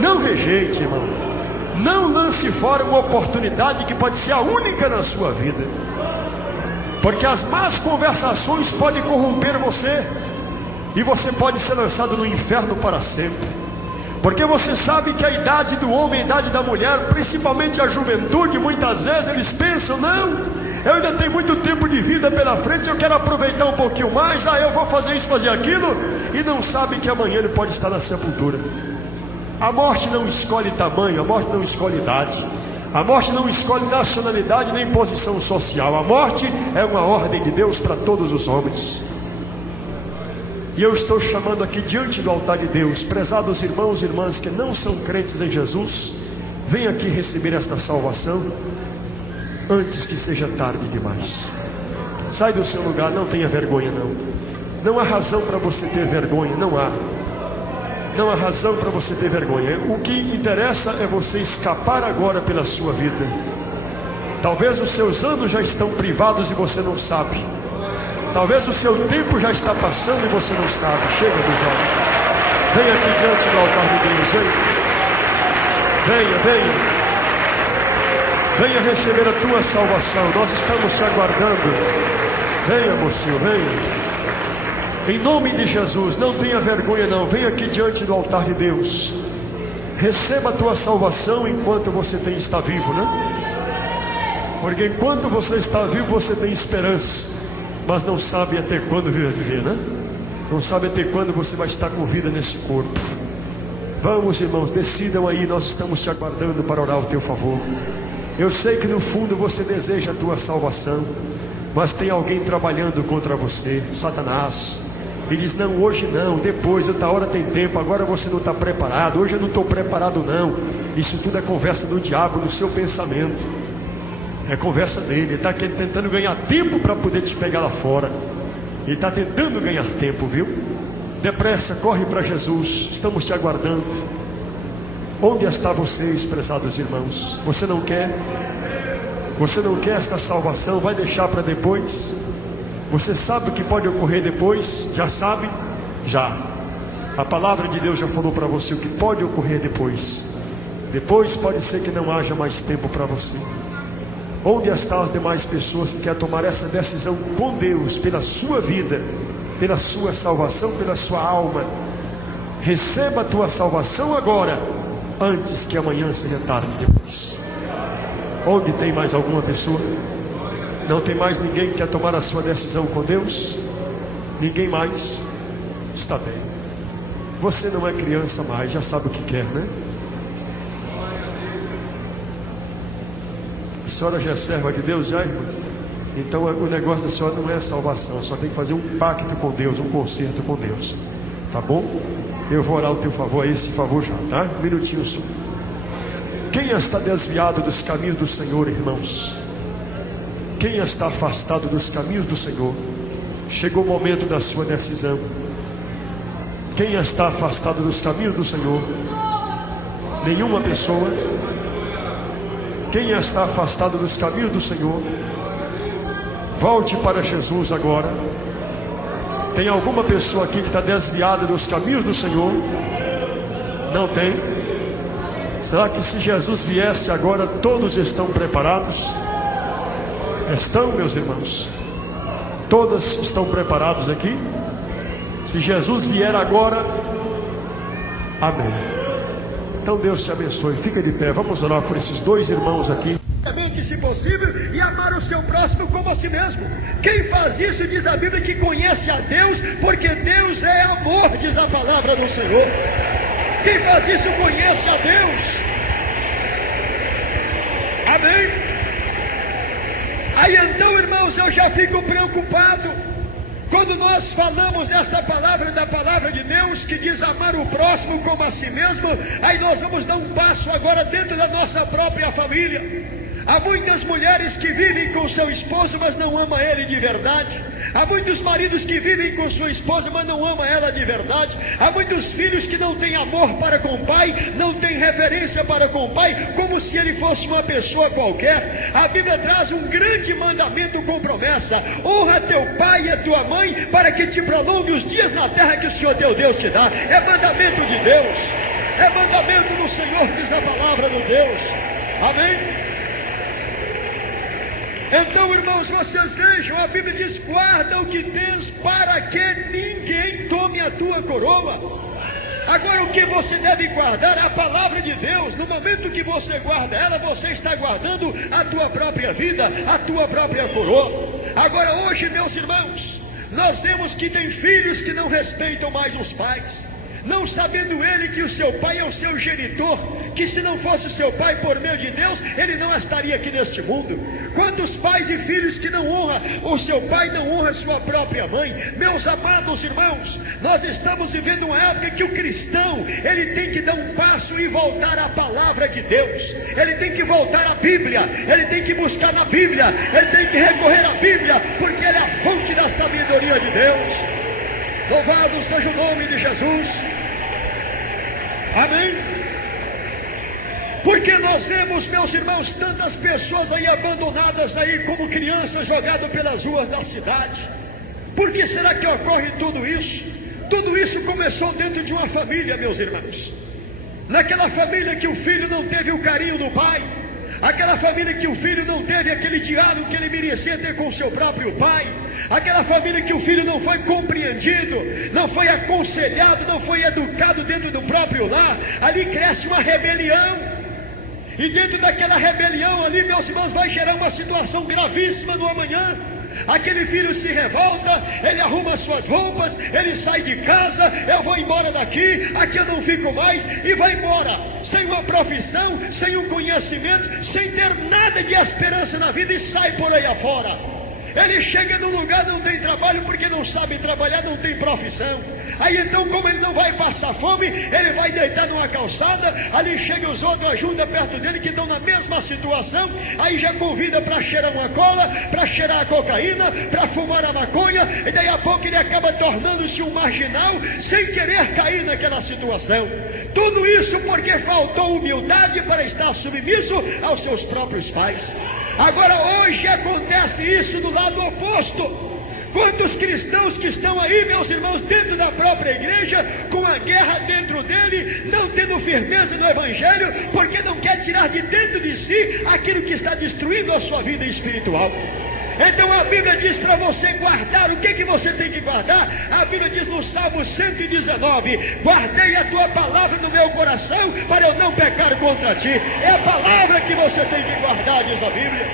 Não rejeite, irmão. Não lance fora uma oportunidade que pode ser a única na sua vida, porque as más conversações podem corromper você e você pode ser lançado no inferno para sempre. Porque você sabe que a idade do homem, a idade da mulher, principalmente a juventude, muitas vezes eles pensam: não, eu ainda tenho muito tempo de vida pela frente, eu quero aproveitar um pouquinho mais, eu vou fazer isso, fazer aquilo, e não sabe que amanhã ele pode estar na sepultura. A morte não escolhe tamanho, a morte não escolhe idade, a morte não escolhe nacionalidade nem posição social. A morte é uma ordem de Deus para todos os homens. E eu estou chamando aqui diante do altar de Deus, prezados irmãos e irmãs que não são crentes em Jesus, venham aqui receber esta salvação antes que seja tarde demais. Sai do seu lugar, não tenha vergonha não. Não há razão para você ter vergonha, não há. Não há razão para você ter vergonha. O que interessa é você escapar agora pela sua vida. Talvez os seus anos já estão privados e você não sabe. Talvez o seu tempo já está passando e você não sabe. Chega do jovem. Venha aqui diante do altar de Deus. Venha. Venha receber a tua salvação. Nós estamos te aguardando. Venha, mocinho, venha. Em nome de Jesus, não tenha vergonha não. Venha aqui diante do altar de Deus. Receba a tua salvação enquanto você está vivo, né? Porque enquanto você está vivo, você tem esperança, mas não sabe até quando viver, né? Não sabe até quando você vai estar com vida nesse corpo. Vamos, irmãos, decidam aí, nós estamos te aguardando para orar ao teu favor. Eu sei que no fundo você deseja a tua salvação, mas tem alguém trabalhando contra você, Satanás. E diz: não, hoje não, depois, outra hora tem tempo, agora você não está preparado, hoje eu não estou preparado não. Isso tudo é conversa do diabo no seu pensamento. É conversa dele, ele está tentando ganhar tempo para poder te pegar lá fora. Ele está tentando ganhar tempo, viu? Depressa, corre para Jesus, estamos te aguardando. Onde está vocês, prezados irmãos? Você não quer? Você não quer esta salvação? Vai deixar para depois? Você sabe o que pode ocorrer depois? Já sabe? Já. A palavra de Deus já falou para você o que pode ocorrer depois. Depois pode ser que não haja mais tempo para você. Onde estão as demais pessoas que querem tomar essa decisão com Deus, pela sua vida, pela sua salvação, pela sua alma? Receba a tua salvação agora, antes que amanhã seja tarde depois. Onde tem mais alguma pessoa? Não tem mais ninguém que quer tomar a sua decisão com Deus? Ninguém mais? Está bem. Você não é criança mais, já sabe o que quer, né? A senhora já é serva de Deus, já, irmã? Então o negócio da senhora não é salvação, só tem que fazer um pacto com Deus, um concerto com Deus. Tá bom? Eu vou orar o teu favor, esse favor já, tá? Um minutinho só. Quem está desviado dos caminhos do Senhor, irmãos? Quem está afastado dos caminhos do Senhor? Chegou o momento da sua decisão. Quem está afastado dos caminhos do Senhor? Nenhuma pessoa. Quem está afastado dos caminhos do Senhor? Volte para Jesus agora. Tem alguma pessoa aqui que está desviada dos caminhos do Senhor? Não tem? Será que se Jesus viesse agora, todos estão preparados? Estão, meus irmãos? Todos estão preparados aqui? Se Jesus vier agora, amém. Então Deus te abençoe, fica de pé, vamos orar por esses dois irmãos aqui. Se possível, e amar o seu próximo como a si mesmo. Quem faz isso, diz a Bíblia, que conhece a Deus, porque Deus é amor, diz a palavra do Senhor. Quem faz isso conhece a Deus. Amém? Aí então, irmãos, eu já fico preocupado quando nós falamos desta palavra, da palavra de Deus, que diz amar o próximo como a si mesmo. Aí nós vamos dar um passo agora dentro da nossa própria família. Há muitas mulheres que vivem com seu esposo, mas não amam ele de verdade. Há muitos maridos que vivem com sua esposa, mas não amam ela de verdade. Há muitos filhos que não têm amor para com o pai, não têm referência para com o pai, como se ele fosse uma pessoa qualquer. A Bíblia traz um grande mandamento com promessa: honra teu pai e a tua mãe, para que te prolongue os dias na terra que o Senhor teu Deus te dá. É mandamento de Deus, é mandamento do Senhor, diz a palavra do Deus. Amém? Então, irmãos, vocês vejam, a Bíblia diz: guarda o que tens, para que ninguém tome a tua coroa. Agora, o que você deve guardar? A palavra de Deus. No momento que você guarda ela, você está guardando a tua própria vida, a tua própria coroa. Agora, hoje, meus irmãos, nós vemos que tem filhos que não respeitam mais os pais, não sabendo ele que o seu pai é o seu genitor, que se não fosse o seu pai por meio de Deus, ele não estaria aqui neste mundo. Quantos pais e filhos que não honram o seu pai, não honram a sua própria mãe? Meus amados irmãos, nós estamos vivendo uma época que o cristão, ele tem que dar um passo e voltar à palavra de Deus. Ele tem que voltar à Bíblia, ele tem que buscar na Bíblia, ele tem que recorrer à Bíblia, porque ela é a fonte da sabedoria de Deus. Louvado seja o nome de Jesus. Amém? Porque nós vemos, meus irmãos, tantas pessoas aí abandonadas aí como crianças jogadas pelas ruas da cidade. Por que será que ocorre tudo isso? Tudo isso começou dentro de uma família, meus irmãos. Naquela família que o filho não teve o carinho do pai, aquela família que o filho não teve aquele diálogo que ele merecia ter com o seu próprio pai, aquela família que o filho não foi compreendido, não foi aconselhado, não foi educado dentro do próprio lar. Ali cresce uma rebelião, e dentro daquela rebelião ali, meus irmãos, vai gerar uma situação gravíssima no amanhã. Aquele filho se revolta, ele arruma suas roupas, ele sai de casa: eu vou embora daqui, aqui eu não fico mais, e vai embora, sem uma profissão, sem um conhecimento, sem ter nada de esperança na vida, e sai por aí afora. Ele chega num lugar, não tem trabalho, porque não sabe trabalhar, não tem profissão. Aí então, como ele não vai passar fome, ele vai deitar numa calçada. Ali chegam os outros, ajudam perto dele, que estão na mesma situação. Aí já convida para cheirar uma cola, para cheirar a cocaína, para fumar a maconha. E daí a pouco ele acaba tornando-se um marginal, sem querer cair naquela situação. Tudo isso porque faltou humildade para estar submisso aos seus próprios pais. Agora hoje acontece isso do lado oposto. Quantos cristãos que estão aí, meus irmãos, dentro da própria igreja, com a guerra dentro dele, não tendo firmeza no evangelho, porque não quer tirar de dentro de si aquilo que está destruindo a sua vida espiritual. Então a Bíblia diz para você guardar. O que você tem que guardar? A Bíblia diz no Salmo 119: guardei a tua palavra no meu coração, para eu não pecar contra ti. É a palavra que você tem que guardar, diz a Bíblia.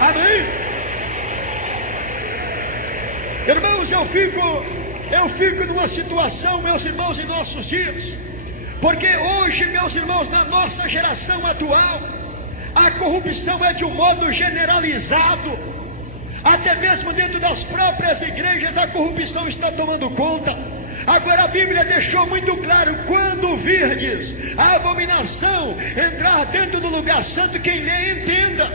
Amém? Irmãos, eu fico eu fico numa situação, meus irmãos, em nossos dias, porque hoje, meus irmãos, na nossa geração atual, a corrupção é de um modo generalizado. Até mesmo dentro das próprias igrejas a corrupção está tomando conta. Agora a Bíblia deixou muito claro: quando virdes a abominação entrar dentro do lugar santo, quem lê entenda.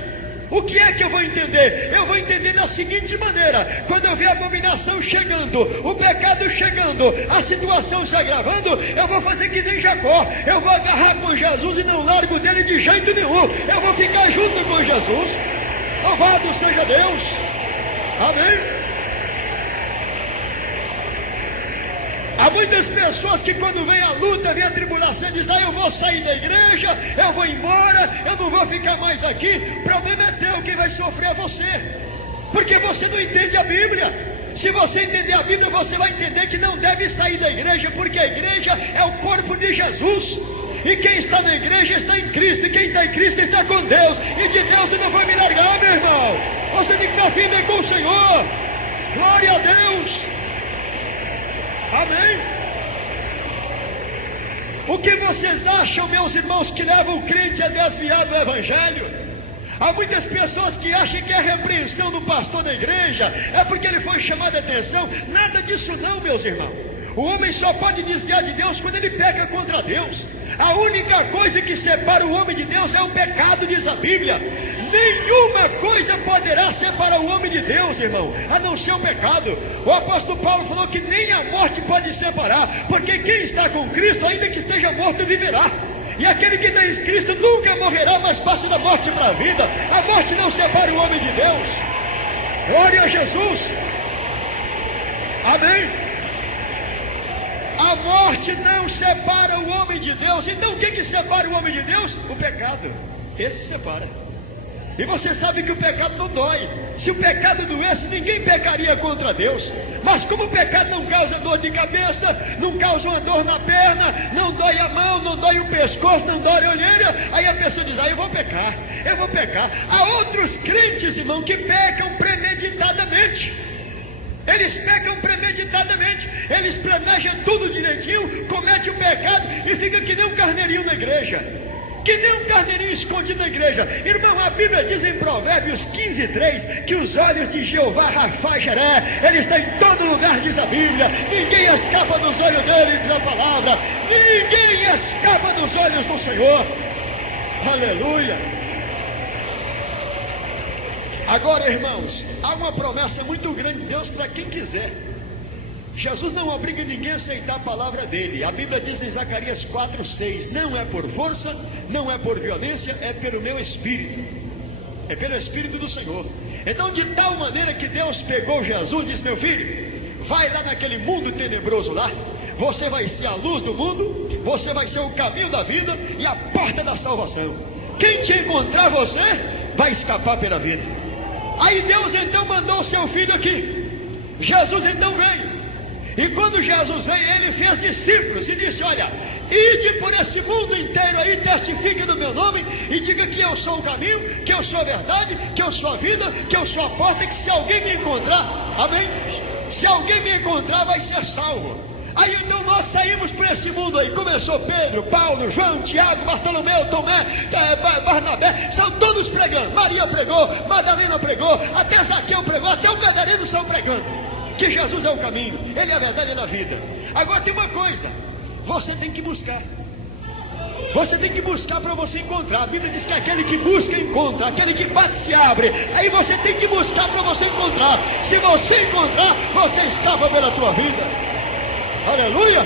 O que é que eu vou entender? Eu vou entender da seguinte maneira: quando eu ver a abominação chegando, o pecado chegando, a situação se agravando, eu vou fazer que nem Jacó. Eu vou agarrar com Jesus e não largo dele de jeito nenhum. Eu vou ficar junto com Jesus. Louvado seja Deus. Amém. Há muitas pessoas que quando vem a luta, vem a tribulação, dizem: eu vou sair da igreja, eu vou embora, eu não vou ficar mais aqui. O problema é teu, quem vai sofrer é você, porque você não entende a Bíblia. Se você entender a Bíblia, você vai entender que não deve sair da igreja, porque a igreja é o corpo de Jesus, e quem está na igreja está em Cristo, e quem está em Cristo está com Deus, e de Deus você não vai me largar, meu irmão. Você tem que ficar firme com o Senhor. Glória a Deus. Amém. O que vocês acham, meus irmãos, que leva o crente a desviar do evangelho? Há muitas pessoas que acham que a repreensão do pastor da igreja é porque ele foi chamado a atenção. Nada disso não, meus irmãos. O homem só pode desviar de Deus quando ele peca contra Deus. A única coisa que separa o homem de Deus é o pecado, diz a Bíblia. Nenhuma coisa poderá separar o homem de Deus, irmão, a não ser o pecado. O apóstolo Paulo falou que nem a morte pode separar, porque quem está com Cristo, ainda que esteja morto, viverá. E aquele que está em Cristo nunca morrerá, mas passa da morte para a vida. A morte não separa o homem de Deus. Glória a Jesus. Amém. A morte não separa o homem de Deus. Então o que separa o homem de Deus? O pecado. Esse separa. E você sabe que o pecado não dói. Se o pecado doesse, ninguém pecaria contra Deus. Mas como o pecado não causa dor de cabeça, não causa uma dor na perna, não dói a mão, não dói o pescoço, não dói a olheira, aí a pessoa diz: eu vou pecar, eu vou pecar. Há outros crentes, irmão, que pecam premeditadamente. Eles pecam premeditadamente. Eles planejam tudo direitinho, cometem o pecado e fica que nem um carneirinho na igreja, que nem um carneirinho escondido na igreja. Irmão, a Bíblia diz em Provérbios 15:3 que os olhos de Jeová Rafa Jeré, ele está em todo lugar, diz a Bíblia. Ninguém escapa dos olhos dele, diz a palavra. Ninguém escapa dos olhos do Senhor. Aleluia. Agora, irmãos, há uma promessa muito grande de Deus para quem quiser. Jesus não obriga ninguém a aceitar a palavra dele. A Bíblia diz em Zacarias 4:6: não é por força, não é por violência, é pelo meu Espírito. É pelo Espírito do Senhor. Então, de tal maneira que Deus pegou Jesus e disse: meu filho, vai lá naquele mundo tenebroso lá. Você vai ser a luz do mundo, você vai ser o caminho da vida e a porta da salvação. Quem te encontrar você, vai escapar pela vida. Aí Deus então mandou o seu filho aqui. Jesus então veio. E quando Jesus veio, ele fez discípulos e disse: olha, ide por esse mundo inteiro aí, testifique no meu nome e diga que eu sou o caminho, que eu sou a verdade, que eu sou a vida, que eu sou a porta, que se alguém me encontrar, amém? Se alguém me encontrar, vai ser salvo. Aí então nós saímos por esse mundo aí. Começou Pedro, Paulo, João, Tiago, Bartolomeu, Tomé, Barnabé, são todos pregando. Maria pregou, Madalena pregou, até Zaqueu pregou, até o gadareno são pregando que Jesus é o caminho, ele é a verdade, ele é a vida. Agora tem uma coisa: você tem que buscar. Você tem que buscar para você encontrar. A Bíblia diz que aquele que busca encontra, aquele que bate se abre. Aí você tem que buscar para você encontrar. Se você encontrar, você escapa pela tua vida. Aleluia.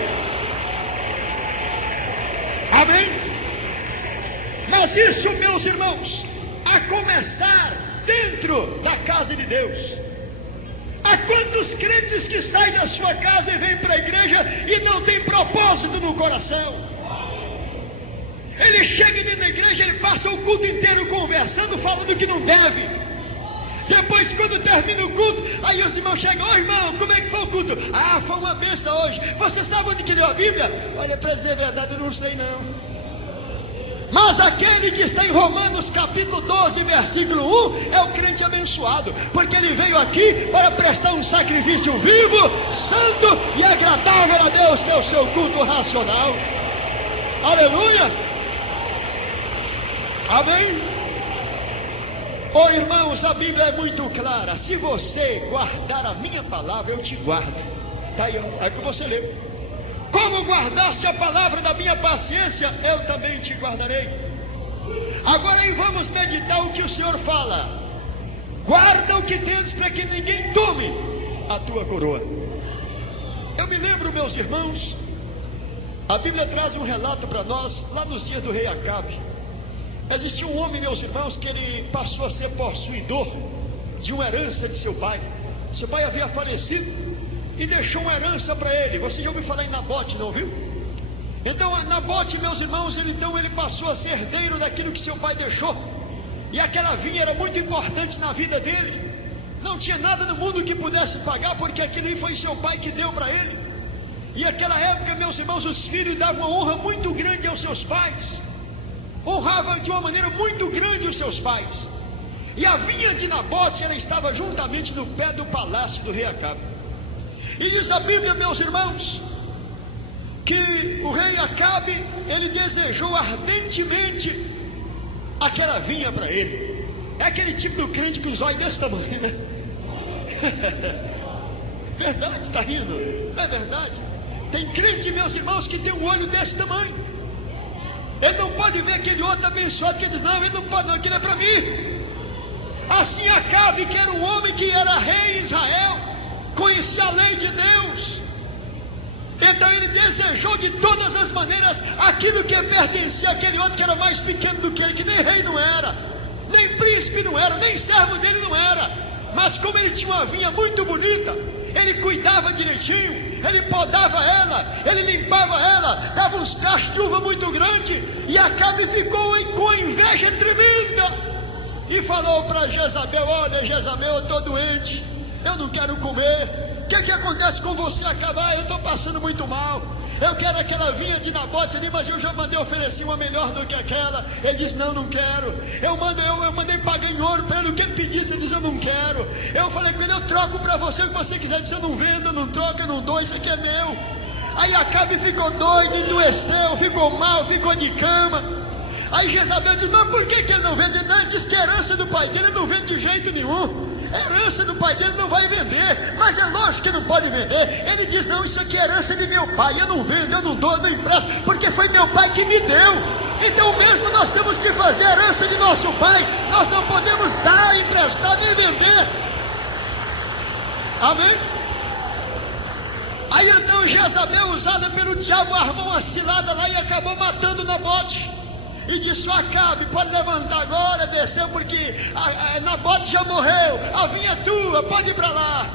Amém. Mas isso, meus irmãos, a começar dentro da casa de Deus. Há quantos crentes que saem da sua casa e vêm para a igreja e não tem propósito no coração? Ele chega dentro da igreja, ele passa o culto inteiro conversando, falando que não deve. Depois, quando termina o culto, aí os irmãos chegam: ô irmão, como é que foi o culto? Ah, foi uma bênção hoje. Você sabe onde que leu a Bíblia? Olha, para dizer a verdade, eu não sei não. Mas aquele que está em Romanos capítulo 12, versículo 1, é o crente abençoado, porque ele veio aqui para prestar um sacrifício vivo, santo e agradável a Deus, que é o seu culto racional. Aleluia! Amém? Oh irmãos, a Bíblia é muito clara. Se você guardar a minha palavra, eu te guardo. Está aí, é o que você leu. Como guardaste a palavra da minha paciência, eu também te guardarei. Agora aí vamos meditar o que o Senhor fala. Guarda o que tens, para que ninguém tome a tua coroa. Eu me lembro, meus irmãos, a Bíblia traz um relato para nós, lá nos dias do rei Acabe. Existia um homem, meus irmãos, que ele passou a ser possuidor de uma herança de seu pai. Seu pai havia falecido e deixou uma herança para ele. Você já ouviu falar em Nabote, não ouviu? Então Nabote, meus irmãos, ele passou a ser herdeiro daquilo que seu pai deixou. E aquela vinha era muito importante na vida dele. Não tinha nada no mundo que pudesse pagar, porque aquilo foi seu pai que deu para ele. E naquela época, meus irmãos, os filhos davam uma honra muito grande aos seus pais. Honravam de uma maneira muito grande os seus pais. E a vinha de Nabote, ela estava juntamente no pé do palácio do rei Acabe. E diz a Bíblia, meus irmãos, que o rei Acabe, ele desejou ardentemente aquela vinha para ele. É aquele tipo do crente com os olhos desse tamanho, né? Verdade, está rindo? É verdade. Tem crente, meus irmãos, que tem um olho desse tamanho. Ele não pode ver aquele outro abençoado que diz, não, ele não pode não, aquilo é para mim. Assim Acabe, que era um homem que era rei em Israel, conhecia a lei de Deus, então ele desejou de todas as maneiras aquilo que pertencia àquele outro que era mais pequeno do que ele, que nem rei não era, nem príncipe não era, nem servo dele não era, mas como ele tinha uma vinha muito bonita, ele cuidava direitinho, ele podava ela, ele limpava ela, dava uns cachos de uva muito grande, e Acabe ficou com inveja tremenda, e falou para Jezabel, olha Jezabel, eu estou doente, eu não quero comer. O que acontece com você, Acabe? Eu estou passando muito mal. Eu quero aquela vinha de Nabote ali, mas eu já mandei oferecer uma melhor do que aquela. Ele diz, não quero. Eu mandei pagar em ouro para ele o que ele pedisse. Ele diz, eu não quero. Eu falei com ele, eu troco para você o que você quiser. Ele disse, eu não vendo, eu não troco, eu não dou, isso aqui é meu. Aí Acabe ficou doido, endoeceu, ficou mal, ficou de cama. Aí Jezabel diz, mas por que ele não vende? Não, ele diz que a herança do pai dele não vende de jeito nenhum. A herança do pai dele não vai vender, mas é lógico que não pode vender. Ele diz, não, isso aqui é herança de meu pai, eu não vendo, eu não dou, eu não empresto, porque foi meu pai que me deu. Então mesmo nós temos que fazer a herança de nosso pai, nós não podemos dar, emprestar, nem vender. Amém? Aí então Jezabel, usada pelo diabo, armou uma cilada lá e acabou matando Nabote. E disse, Acabe, pode levantar agora, desceu, porque Nabote já morreu, a vinha é tua, pode ir para lá.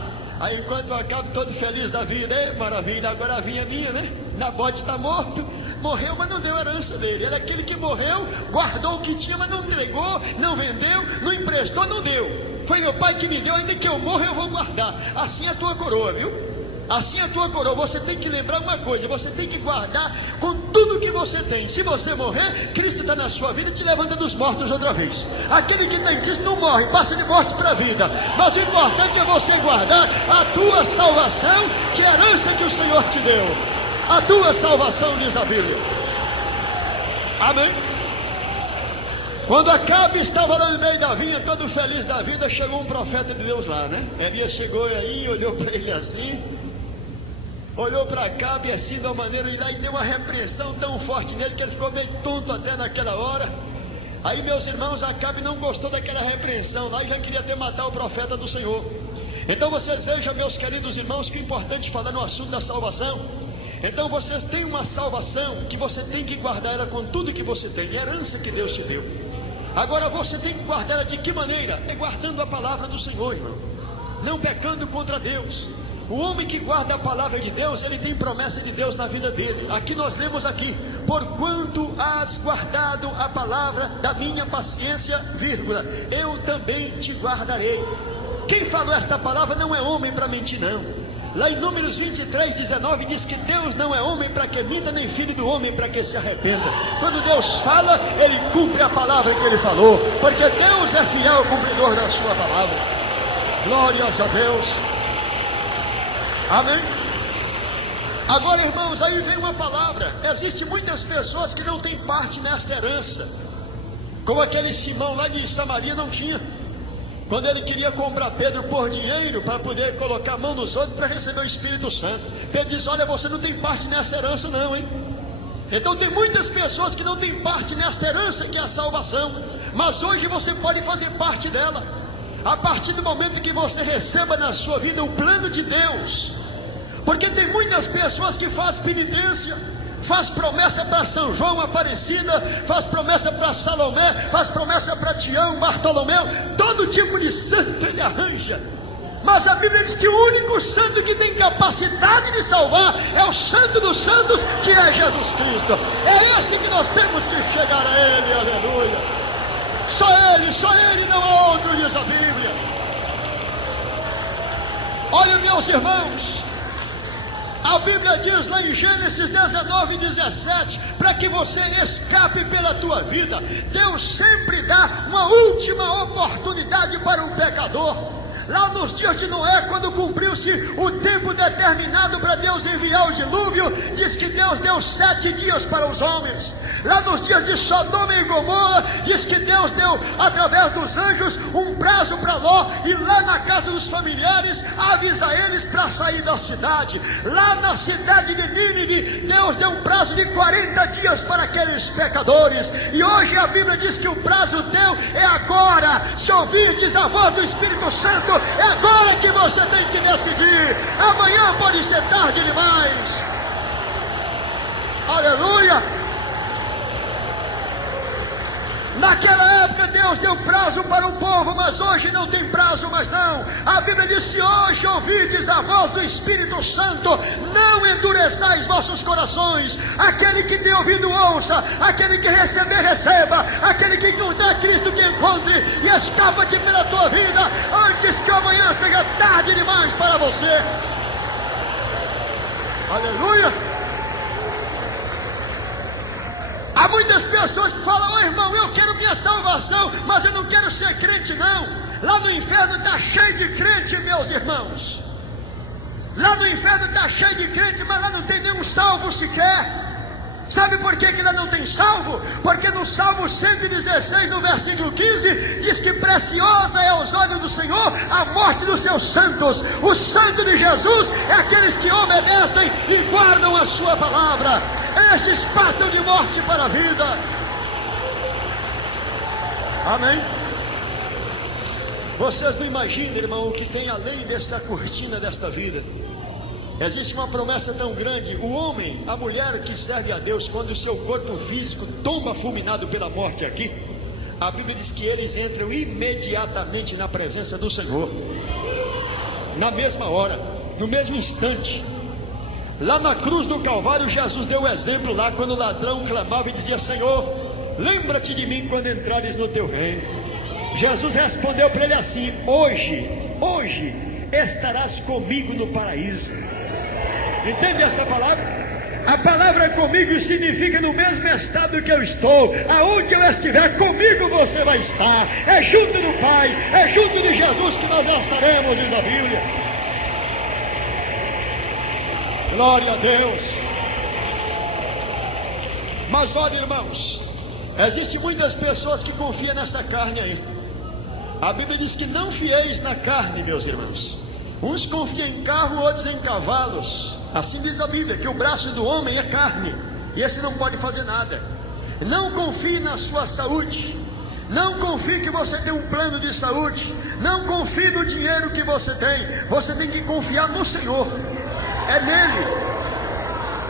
Aí enquanto o Acabe todo feliz da vida, maravilha, agora a vinha é minha, né? Nabote está morto, morreu, mas não deu a herança dele. Ele é aquele que morreu, guardou o que tinha, mas não entregou, não vendeu, não emprestou, não deu. Foi meu pai que me deu, ainda que eu morra eu vou guardar. Assim é a tua coroa, viu? Assim é a tua coroa. Você tem que lembrar uma coisa, você tem que guardar com tudo que você tem. Se você morrer, Cristo está na sua vida e te levanta dos mortos outra vez. Aquele que tem Cristo não morre, passa de morte para a vida. Mas o importante é você guardar a tua salvação, que é a herança que o Senhor te deu. A tua salvação, diz a Bíblia. Amém? Quando Acabe estava lá no meio da vinha, todo feliz da vida, chegou um profeta de Deus lá, né? Elias chegou aí, olhou para ele assim, olhou para Acabe assim, de uma maneira, e deu uma repreensão tão forte nele, que ele ficou meio tonto até naquela hora. Aí, meus irmãos, Acabe não gostou daquela repreensão lá, e já queria até matar o profeta do Senhor. Então vocês vejam, meus queridos irmãos, que é importante falar no assunto da salvação. Então vocês têm uma salvação, que você tem que guardar ela com tudo que você tem, é a herança que Deus te deu. Agora você tem que guardar ela de que maneira? É guardando a palavra do Senhor, irmão, não pecando contra Deus. O homem que guarda a palavra de Deus, ele tem promessa de Deus na vida dele. Aqui nós lemos aqui, porquanto has guardado a palavra da minha paciência, vírgula, eu também te guardarei. Quem falou esta palavra não é homem para mentir, não. Lá em Números 23:19 diz que Deus não é homem para que minta, nem filho do homem para que se arrependa. Quando Deus fala, Ele cumpre a palavra que Ele falou, porque Deus é fiel cumpridor da sua palavra. Glórias a Deus. Amém? Agora, irmãos, aí vem uma palavra. Existem muitas pessoas que não têm parte nesta herança, como aquele Simão lá de Samaria não tinha. Quando ele queria comprar Pedro por dinheiro para poder colocar a mão nos outros para receber o Espírito Santo, Pedro diz: olha, você não tem parte nessa herança não, hein? Então tem muitas pessoas que não têm parte nesta herança que é a salvação, mas hoje você pode fazer parte dela, a partir do momento que você receba na sua vida o plano de Deus. Porque tem muitas pessoas que fazem penitência, faz promessa para São João, Aparecida, faz promessa para Salomé, faz promessa para Tião, Bartolomeu, todo tipo de santo ele arranja. Mas a Bíblia diz que o único santo que tem capacidade de salvar é o Santo dos Santos, que é Jesus Cristo. É esse que nós temos que chegar a Ele, aleluia. Só Ele, não há outro, diz a Bíblia. Olha, meus irmãos, a Bíblia diz lá em Gênesis 19:17, para que você escape pela tua vida, Deus sempre dá uma última oportunidade para o pecador. Lá nos dias de Noé, quando cumpriu-se o tempo determinado para Deus enviar o dilúvio, diz que Deus deu 7 dias para os homens. Lá nos dias de Sodoma e Gomorra, diz que Deus deu, através dos anjos, um prazo para Ló, e lá na casa dos familiares, avisa eles para sair da cidade. Lá na cidade de Nínive, Deus deu um prazo de 40 dias para aqueles pecadores. E hoje a Bíblia diz que o prazo teu é agora. Se ouvirdes a voz do Espírito Santo, é agora que você tem que decidir. Amanhã pode ser tarde demais. Aleluia. Naquela época Deus deu prazo para o povo, mas hoje não tem prazo mais não. A Bíblia diz: se hoje ouvides a voz do Espírito Santo, não endureçais vossos corações. Aquele que tem ouvido ouça, aquele que receber receba, aquele que encontrar Cristo que encontre, e escapa-te pela tua vida antes que amanhã seja tarde demais para você. Aleluia. Há muitas pessoas que falam: ô irmão, eu quero minha salvação, mas eu não quero ser crente não. Lá no inferno está cheio de crente, meus irmãos. Lá no inferno está cheio de crente, mas lá não tem nenhum salvo sequer. Sabe por que lá não tem salvo? Porque no Salmo 116, no versículo 15, diz que preciosa é aos olhos do Senhor a morte dos seus santos. O santo de Jesus é aqueles que obedecem e guardam a sua palavra. Esses passam de morte para a vida. Amém? Vocês não imaginam, irmão, o que tem além dessa cortina desta vida. Existe uma promessa tão grande. O homem, a mulher que serve a Deus, quando o seu corpo físico tomba fulminado pela morte aqui, a Bíblia diz que eles entram imediatamente na presença do Senhor, na mesma hora, no mesmo instante. Lá na cruz do Calvário, Jesus deu o exemplo lá, quando o ladrão clamava e dizia: Senhor, lembra-te de mim quando entrares no teu reino. Jesus respondeu para ele assim: hoje estarás comigo no paraíso. Entende esta palavra? A palavra comigo significa no mesmo estado que eu estou. Aonde eu estiver, comigo você vai estar. É junto do Pai, é junto de Jesus que nós estaremos, diz a Bíblia. Glória a Deus. Mas olha, irmãos, existem muitas pessoas que confiam nessa carne aí. A Bíblia diz que não fieis na carne, meus irmãos. Uns confiam em carro, outros em cavalos. Assim diz a Bíblia, que o braço do homem é carne, e esse não pode fazer nada. Não confie na sua saúde. Não confie que você tem um plano de saúde. Não confie no dinheiro que você tem. Você tem que confiar no Senhor. É nele.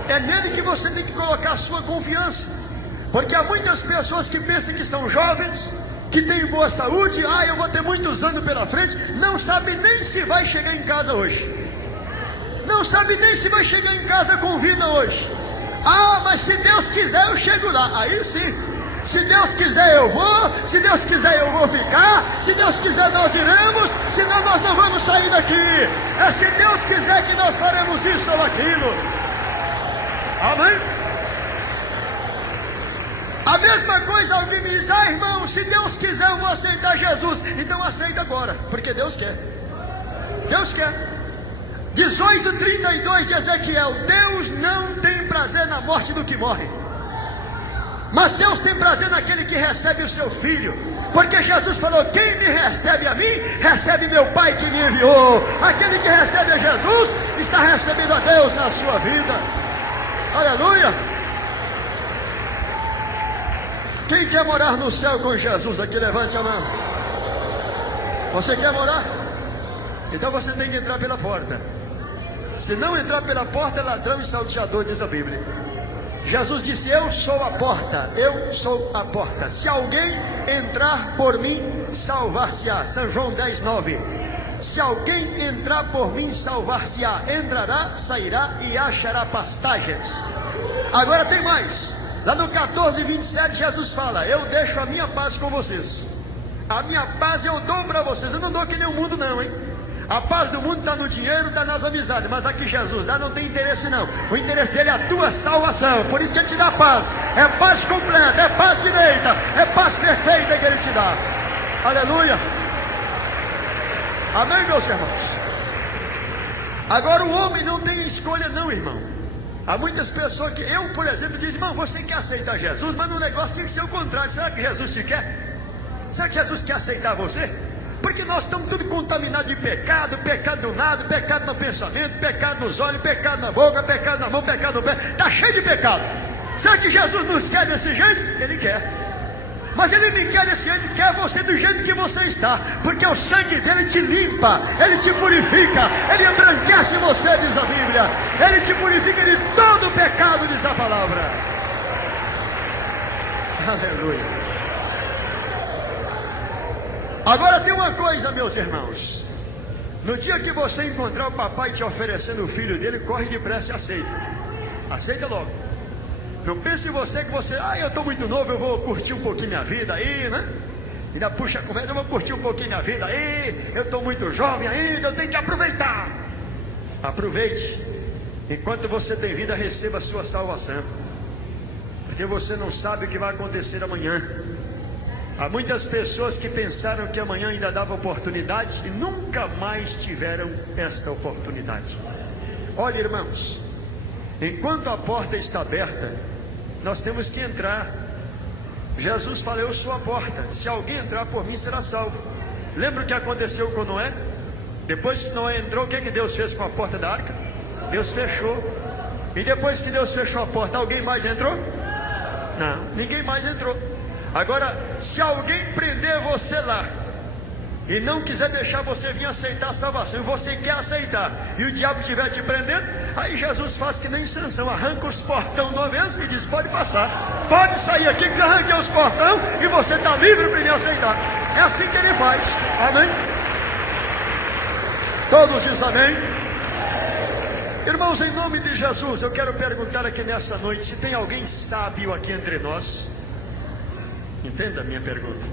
É nele que você tem que colocar a sua confiança. Porque há muitas pessoas que pensam que são jovens, que têm boa saúde. Eu vou ter muitos anos pela frente. Não sabe nem se vai chegar em casa hoje. Não sabe nem se vai chegar em casa com vida hoje. Mas se Deus quiser eu chego lá. Aí sim. Se Deus quiser eu vou, se Deus quiser eu vou ficar, se Deus quiser nós iremos, senão nós não vamos sair daqui. É se Deus quiser que nós faremos isso ou aquilo. Amém? A mesma coisa alguém me diz: ah, irmão, se Deus quiser eu vou aceitar Jesus. Então aceita agora, porque Deus quer. Deus quer. 18:32 de Ezequiel: Deus não tem prazer na morte do que morre, mas Deus tem prazer naquele que recebe o seu filho. Porque Jesus falou: quem me recebe a mim, recebe meu Pai que me enviou. Aquele que recebe a Jesus, está recebendo a Deus na sua vida. Aleluia. Quem quer morar no céu com Jesus aqui, levante a mão. Você quer morar? Então você tem que entrar pela porta. Se não entrar pela porta, é ladrão e salteador, diz a Bíblia. Jesus disse: eu sou a porta, eu sou a porta. Se alguém entrar por mim, salvar-se-á. São João 10:9. Se alguém entrar por mim, salvar-se-á. Entrará, sairá e achará pastagens. Agora tem mais. Lá no 14:27 Jesus fala: eu deixo a minha paz com vocês. A minha paz eu dou para vocês. Eu não dou que nem o mundo não, hein? A paz do mundo está no dinheiro, está nas amizades. Mas aqui Jesus dá, não tem interesse não. O interesse dele é a tua salvação. Por isso que ele te dá paz. É paz completa, é paz direita, é paz perfeita que ele te dá. Aleluia. Amém, meus irmãos? Agora o homem não tem escolha não, irmão. Há muitas pessoas que, eu por exemplo, diz: irmão, você quer aceitar Jesus, mas no negócio tem que ser o contrário. Será que Jesus te quer? Será que Jesus quer aceitar você? Porque nós estamos tudo contaminados de pecado. Pecado do nada, pecado no pensamento, pecado nos olhos, pecado na boca, pecado na mão, pecado no pé. Está cheio de pecado. Será que Jesus nos quer desse jeito? Ele quer. Mas ele me quer desse jeito, quer você do jeito que você está. Porque o sangue dele te limpa, ele te purifica, ele embranquece você, diz a Bíblia. Ele te purifica de todo pecado, diz a palavra. Aleluia. Agora tem uma coisa, meus irmãos. No dia que você encontrar o papai te oferecendo o filho dele, corre depressa e aceita. Aceita logo. Não pense em você que você: ah, eu estou muito novo, eu vou curtir um pouquinho minha vida aí, né? Ainda puxa a conversa: eu vou curtir um pouquinho minha vida aí, eu estou muito jovem ainda, eu tenho que aproveitar. Aproveite. Enquanto você tem vida, receba a sua salvação. Porque você não sabe o que vai acontecer amanhã. Há muitas pessoas que pensaram que amanhã ainda dava oportunidade e nunca mais tiveram esta oportunidade. Olha, irmãos, enquanto a porta está aberta, nós temos que entrar. Jesus falou: eu sou a porta, se alguém entrar por mim será salvo. Lembra o que aconteceu com Noé? Depois que Noé entrou, o que Deus fez com a porta da arca? Deus fechou. E depois que Deus fechou a porta, alguém mais entrou? Não, ninguém mais entrou. Agora, se alguém prender você lá e não quiser deixar você vir aceitar a salvação, e você quer aceitar, e o diabo estiver te prendendo, aí Jesus faz que nem Sansão, arranca os portão de uma vez e diz: pode passar, pode sair aqui, que eu arranquei os portão e você está livre para me aceitar. É assim que ele faz. Amém? Todos dizem amém? Irmãos, em nome de Jesus, eu quero perguntar aqui nessa noite se tem alguém sábio aqui entre nós. Entenda a minha pergunta.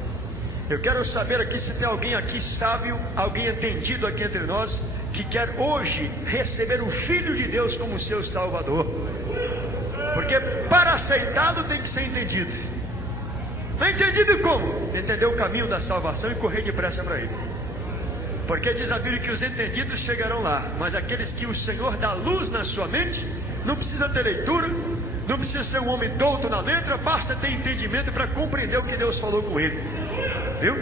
Eu quero saber aqui se tem alguém aqui sábio, alguém entendido aqui entre nós, que quer hoje receber o Filho de Deus como seu Salvador. Porque para aceitá-lo tem que ser entendido. Entendido como? Entender o caminho da salvação e correr depressa para ele. Porque diz a Bíblia que os entendidos chegarão lá, mas aqueles que o Senhor dá luz na sua mente, não precisa ter leitura, não precisa ser um homem douto na letra, basta ter entendimento para compreender o que Deus falou com ele. Viu?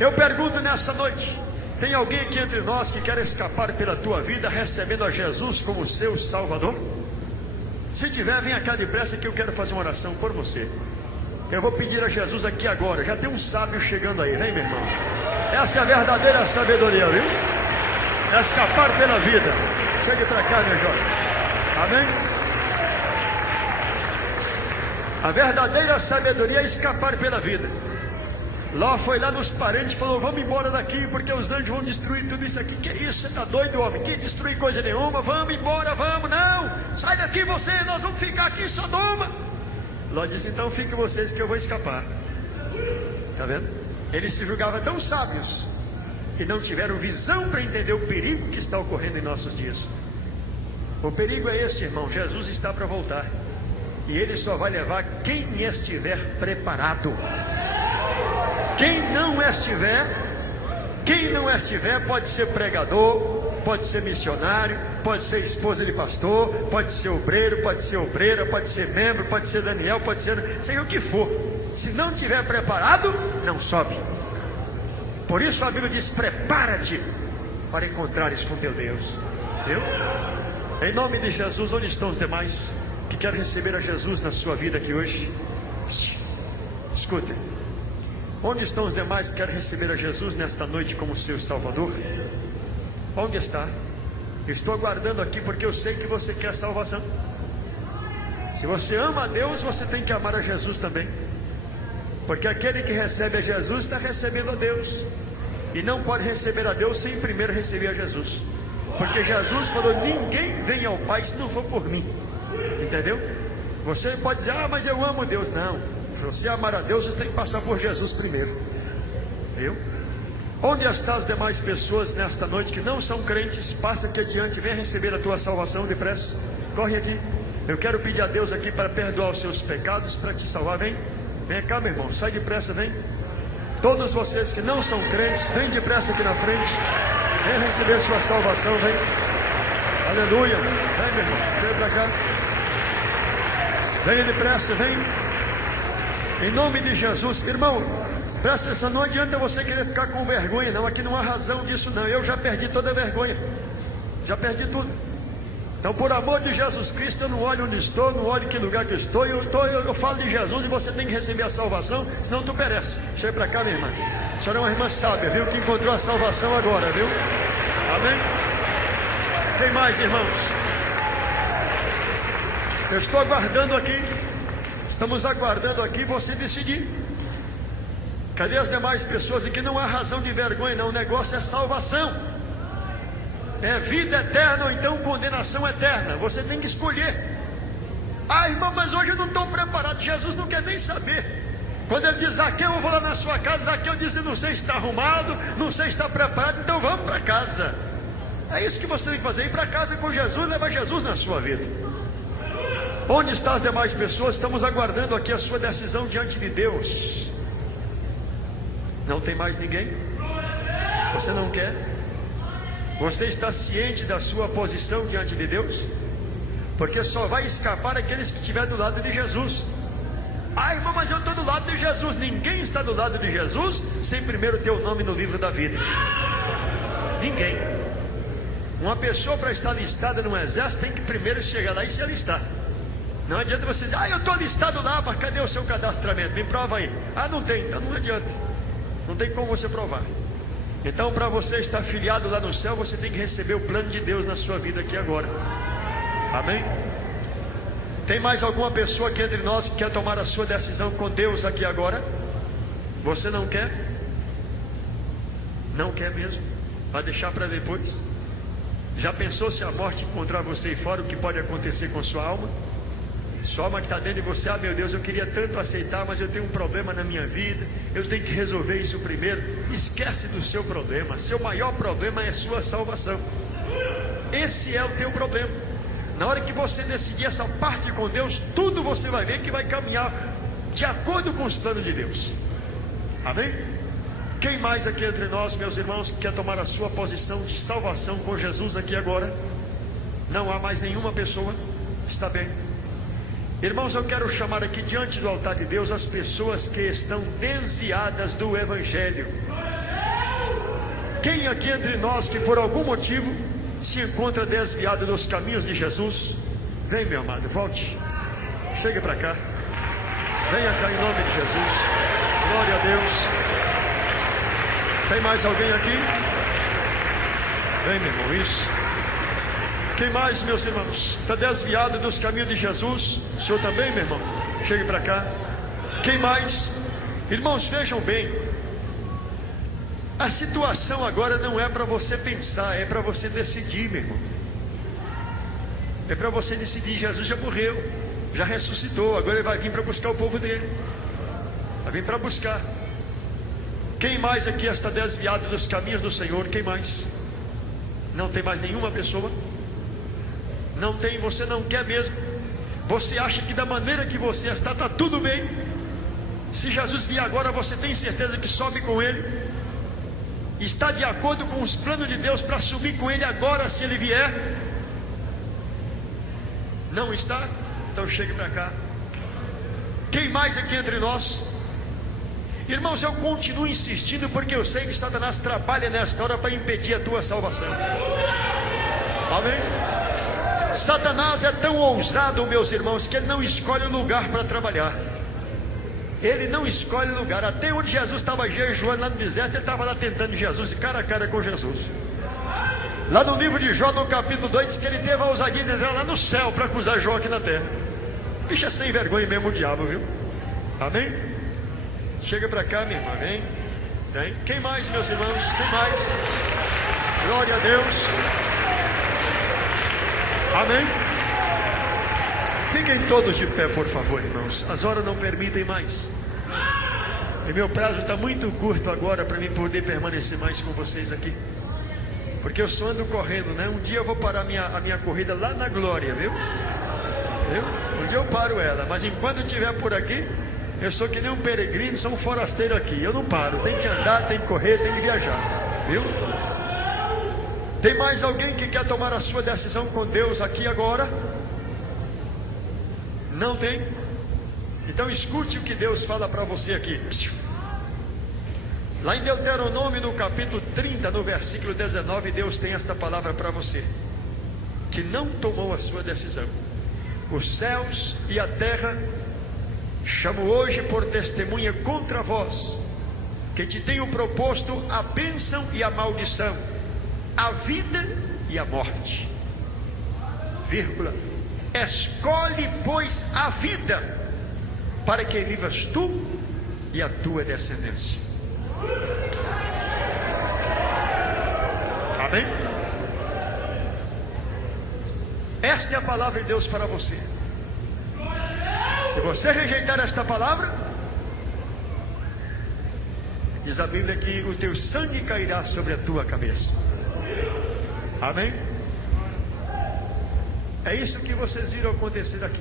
Eu pergunto nessa noite: tem alguém aqui entre nós que quer escapar pela tua vida recebendo a Jesus como seu Salvador? Se tiver, venha cá depressa que eu quero fazer uma oração por você. Eu vou pedir a Jesus aqui agora. Já tem um sábio chegando aí, vem, meu irmão. Essa é a verdadeira sabedoria, viu? É escapar pela vida. Chegue para cá, meu jovem. Amém? A verdadeira sabedoria é escapar pela vida. Ló foi lá nos parentes e falou: vamos embora daqui, porque os anjos vão destruir tudo isso aqui. Que isso? Você está doido, homem? Que destruir coisa nenhuma? Vamos embora, vamos. Não, sai daqui você, nós vamos ficar aqui em Sodoma. Ló disse: então fiquem vocês que eu vou escapar. Está vendo? Eles se julgavam tão sábios e não tiveram visão para entender o perigo que está ocorrendo em nossos dias. O perigo é esse, irmão: Jesus está para voltar, e Ele só vai levar quem estiver preparado. Quem não estiver pode ser pregador, pode ser missionário, pode ser esposa de pastor, pode ser obreiro, pode ser obreira, pode ser membro, pode ser Daniel, pode ser seja o que for. Se não estiver preparado, não sobe. Por isso a Bíblia diz: prepara-te para encontrares com teu Deus. Viu? Em nome de Jesus, onde estão os demais que querem receber a Jesus na sua vida aqui hoje? Escutem. Onde estão os demais que querem receber a Jesus nesta noite como seu Salvador? Onde está? Eu estou aguardando aqui porque eu sei que você quer salvação. Se você ama a Deus, você tem que amar a Jesus também. Porque aquele que recebe a Jesus está recebendo a Deus. E não pode receber a Deus sem primeiro receber a Jesus. Porque Jesus falou: ninguém vem ao Pai se não for por mim. Entendeu? Você pode dizer: ah, mas eu amo Deus. Não. Se você amar a Deus, você tem que passar por Jesus primeiro. Viu? Onde estão as demais pessoas nesta noite que não são crentes? Passa aqui adiante, venha receber a tua salvação depressa. Corre aqui. Eu quero pedir a Deus aqui para perdoar os seus pecados, para te salvar. Vem cá, meu irmão, sai depressa, vem. Todos vocês que não são crentes, vem depressa aqui na frente. Venha receber sua salvação, vem. Aleluia. Vem, meu irmão, vem para cá. Venha depressa, vem. Em nome de Jesus, irmão, presta atenção, não adianta você querer ficar com vergonha, não. Aqui não há razão disso, não. Eu já perdi toda a vergonha, já perdi tudo. Então, por amor de Jesus Cristo, eu não olho onde estou, não olho em que lugar que estou. Eu falo de Jesus e você tem que receber a salvação, senão tu perece. Chega para cá, minha irmã. A senhora é uma irmã sábia, viu? Que encontrou a salvação agora, viu? Amém? Tem mais, irmãos? Eu estou aguardando aqui. Estamos aguardando aqui você decidir. Cadê as demais pessoas? E que não há razão de vergonha, não. O negócio é salvação. É vida eterna ou então condenação eterna. Você tem que escolher. Ah, irmão, mas hoje eu não estou preparado. Jesus não quer nem saber. Quando ele diz: Zaqueu, eu vou lá na sua casa. Zaqueu diz: não sei se está arrumado, não sei se está preparado, então vamos para casa. É isso que você tem que fazer: ir para casa com Jesus, levar Jesus na sua vida. Onde estão as demais pessoas? Estamos aguardando aqui a sua decisão diante de Deus. Não tem mais ninguém? Você não quer? Você está ciente da sua posição diante de Deus? Porque só vai escapar aqueles que estiverem do lado de Jesus. Ah, irmão, mas eu estou do lado de Jesus. Ninguém está do lado de Jesus sem primeiro ter o nome no livro da vida. Ninguém. Uma pessoa, para estar listada no exército, tem que primeiro chegar lá e se alistar. Não adianta você dizer: ah, eu estou listado lá, mas cadê o seu cadastramento? Me prova aí. Ah, não tem, então não adianta. Não tem como você provar. Então, para você estar filiado lá no céu, você tem que receber o plano de Deus na sua vida aqui agora. Amém? Tem mais alguma pessoa aqui entre nós que quer tomar a sua decisão com Deus aqui agora? Você não quer? Não quer mesmo? Vai deixar para depois? Já pensou se a morte encontrar você aí fora, o que pode acontecer com sua alma? Sua alma que está dentro de você: ah, meu Deus, eu queria tanto aceitar, mas eu tenho um problema na minha vida, eu tenho que resolver isso primeiro. Esquece do seu problema. Seu maior problema é sua salvação. Esse é o teu problema. Na hora que você decidir essa parte com Deus, tudo você vai ver que vai caminhar de acordo com os planos de Deus. Amém? Quem mais aqui entre nós, meus irmãos, que quer tomar a sua posição de salvação com Jesus aqui agora? Não há mais nenhuma pessoa? Está bem. Irmãos, eu quero chamar aqui diante do altar de Deus as pessoas que estão desviadas do Evangelho. Quem aqui entre nós que por algum motivo se encontra desviado dos caminhos de Jesus? Vem, meu amado, volte. Chegue para cá. Venha cá em nome de Jesus. Glória a Deus. Tem mais alguém aqui? Vem, meu irmão, isso. Quem mais, meus irmãos, está desviado dos caminhos de Jesus? O senhor também, meu irmão? Chegue para cá. Quem mais? Irmãos, vejam bem. A situação agora não é para você pensar, é para você decidir, meu irmão. É para você decidir. Jesus já morreu. Já ressuscitou, agora ele vai vir para buscar o povo dele. Vai vir para buscar. Quem mais aqui está desviado dos caminhos do Senhor? Quem mais? Não tem mais nenhuma pessoa? Não tem, você não quer mesmo? Você acha que da maneira que você está tudo bem? Se Jesus vier agora, você tem certeza que sobe com Ele? Está de acordo com os planos de Deus para subir com Ele agora, se Ele vier? Não está? Então chegue para cá. Quem mais aqui entre nós? Irmãos, eu continuo insistindo, porque eu sei que Satanás trabalha nesta hora para impedir a tua salvação. Amém? Satanás é tão ousado, meus irmãos, que ele não escolhe lugar para trabalhar. Ele não escolhe lugar. Até onde Jesus estava jejuando lá no deserto, ele estava lá tentando Jesus, e cara a cara com Jesus. Lá no livro de Jó, no capítulo 2, diz que ele teve a ousadia de entrar lá no céu para acusar Jó aqui na terra. Bicho, é sem vergonha mesmo o diabo, viu? Amém? Chega para cá, minha irmã, vem. Vem. Quem mais, meus irmãos? Quem mais? Glória a Deus. Amém? Fiquem todos de pé, por favor, irmãos. As horas não permitem mais. E meu prazo está muito curto agora para mim poder permanecer mais com vocês aqui. Porque eu só ando correndo, né? Um dia eu vou parar a minha corrida lá na glória, viu? Um dia eu paro ela. Mas enquanto eu estiver por aqui, eu sou que nem um peregrino, sou um forasteiro aqui. Eu não paro, tem que andar, tem que correr, tem que viajar, viu? Tem mais alguém que quer tomar a sua decisão com Deus aqui agora? Não tem? Então escute o que Deus fala para você aqui. Lá em Deuteronômio, no capítulo 30, no versículo 19, Deus tem esta palavra para você, que não tomou a sua decisão. Os céus e a terra chamo hoje por testemunha contra vós, que te tenho proposto a bênção e a maldição, a vida e a morte. Vírgula. Escolhe, pois, a vida, para que vivas tu e a tua descendência. Amém? Esta é a palavra de Deus para você. Se você rejeitar esta palavra, diz a Bíblia que o teu sangue cairá sobre a tua cabeça. Amém? É isso que vocês viram acontecer aqui.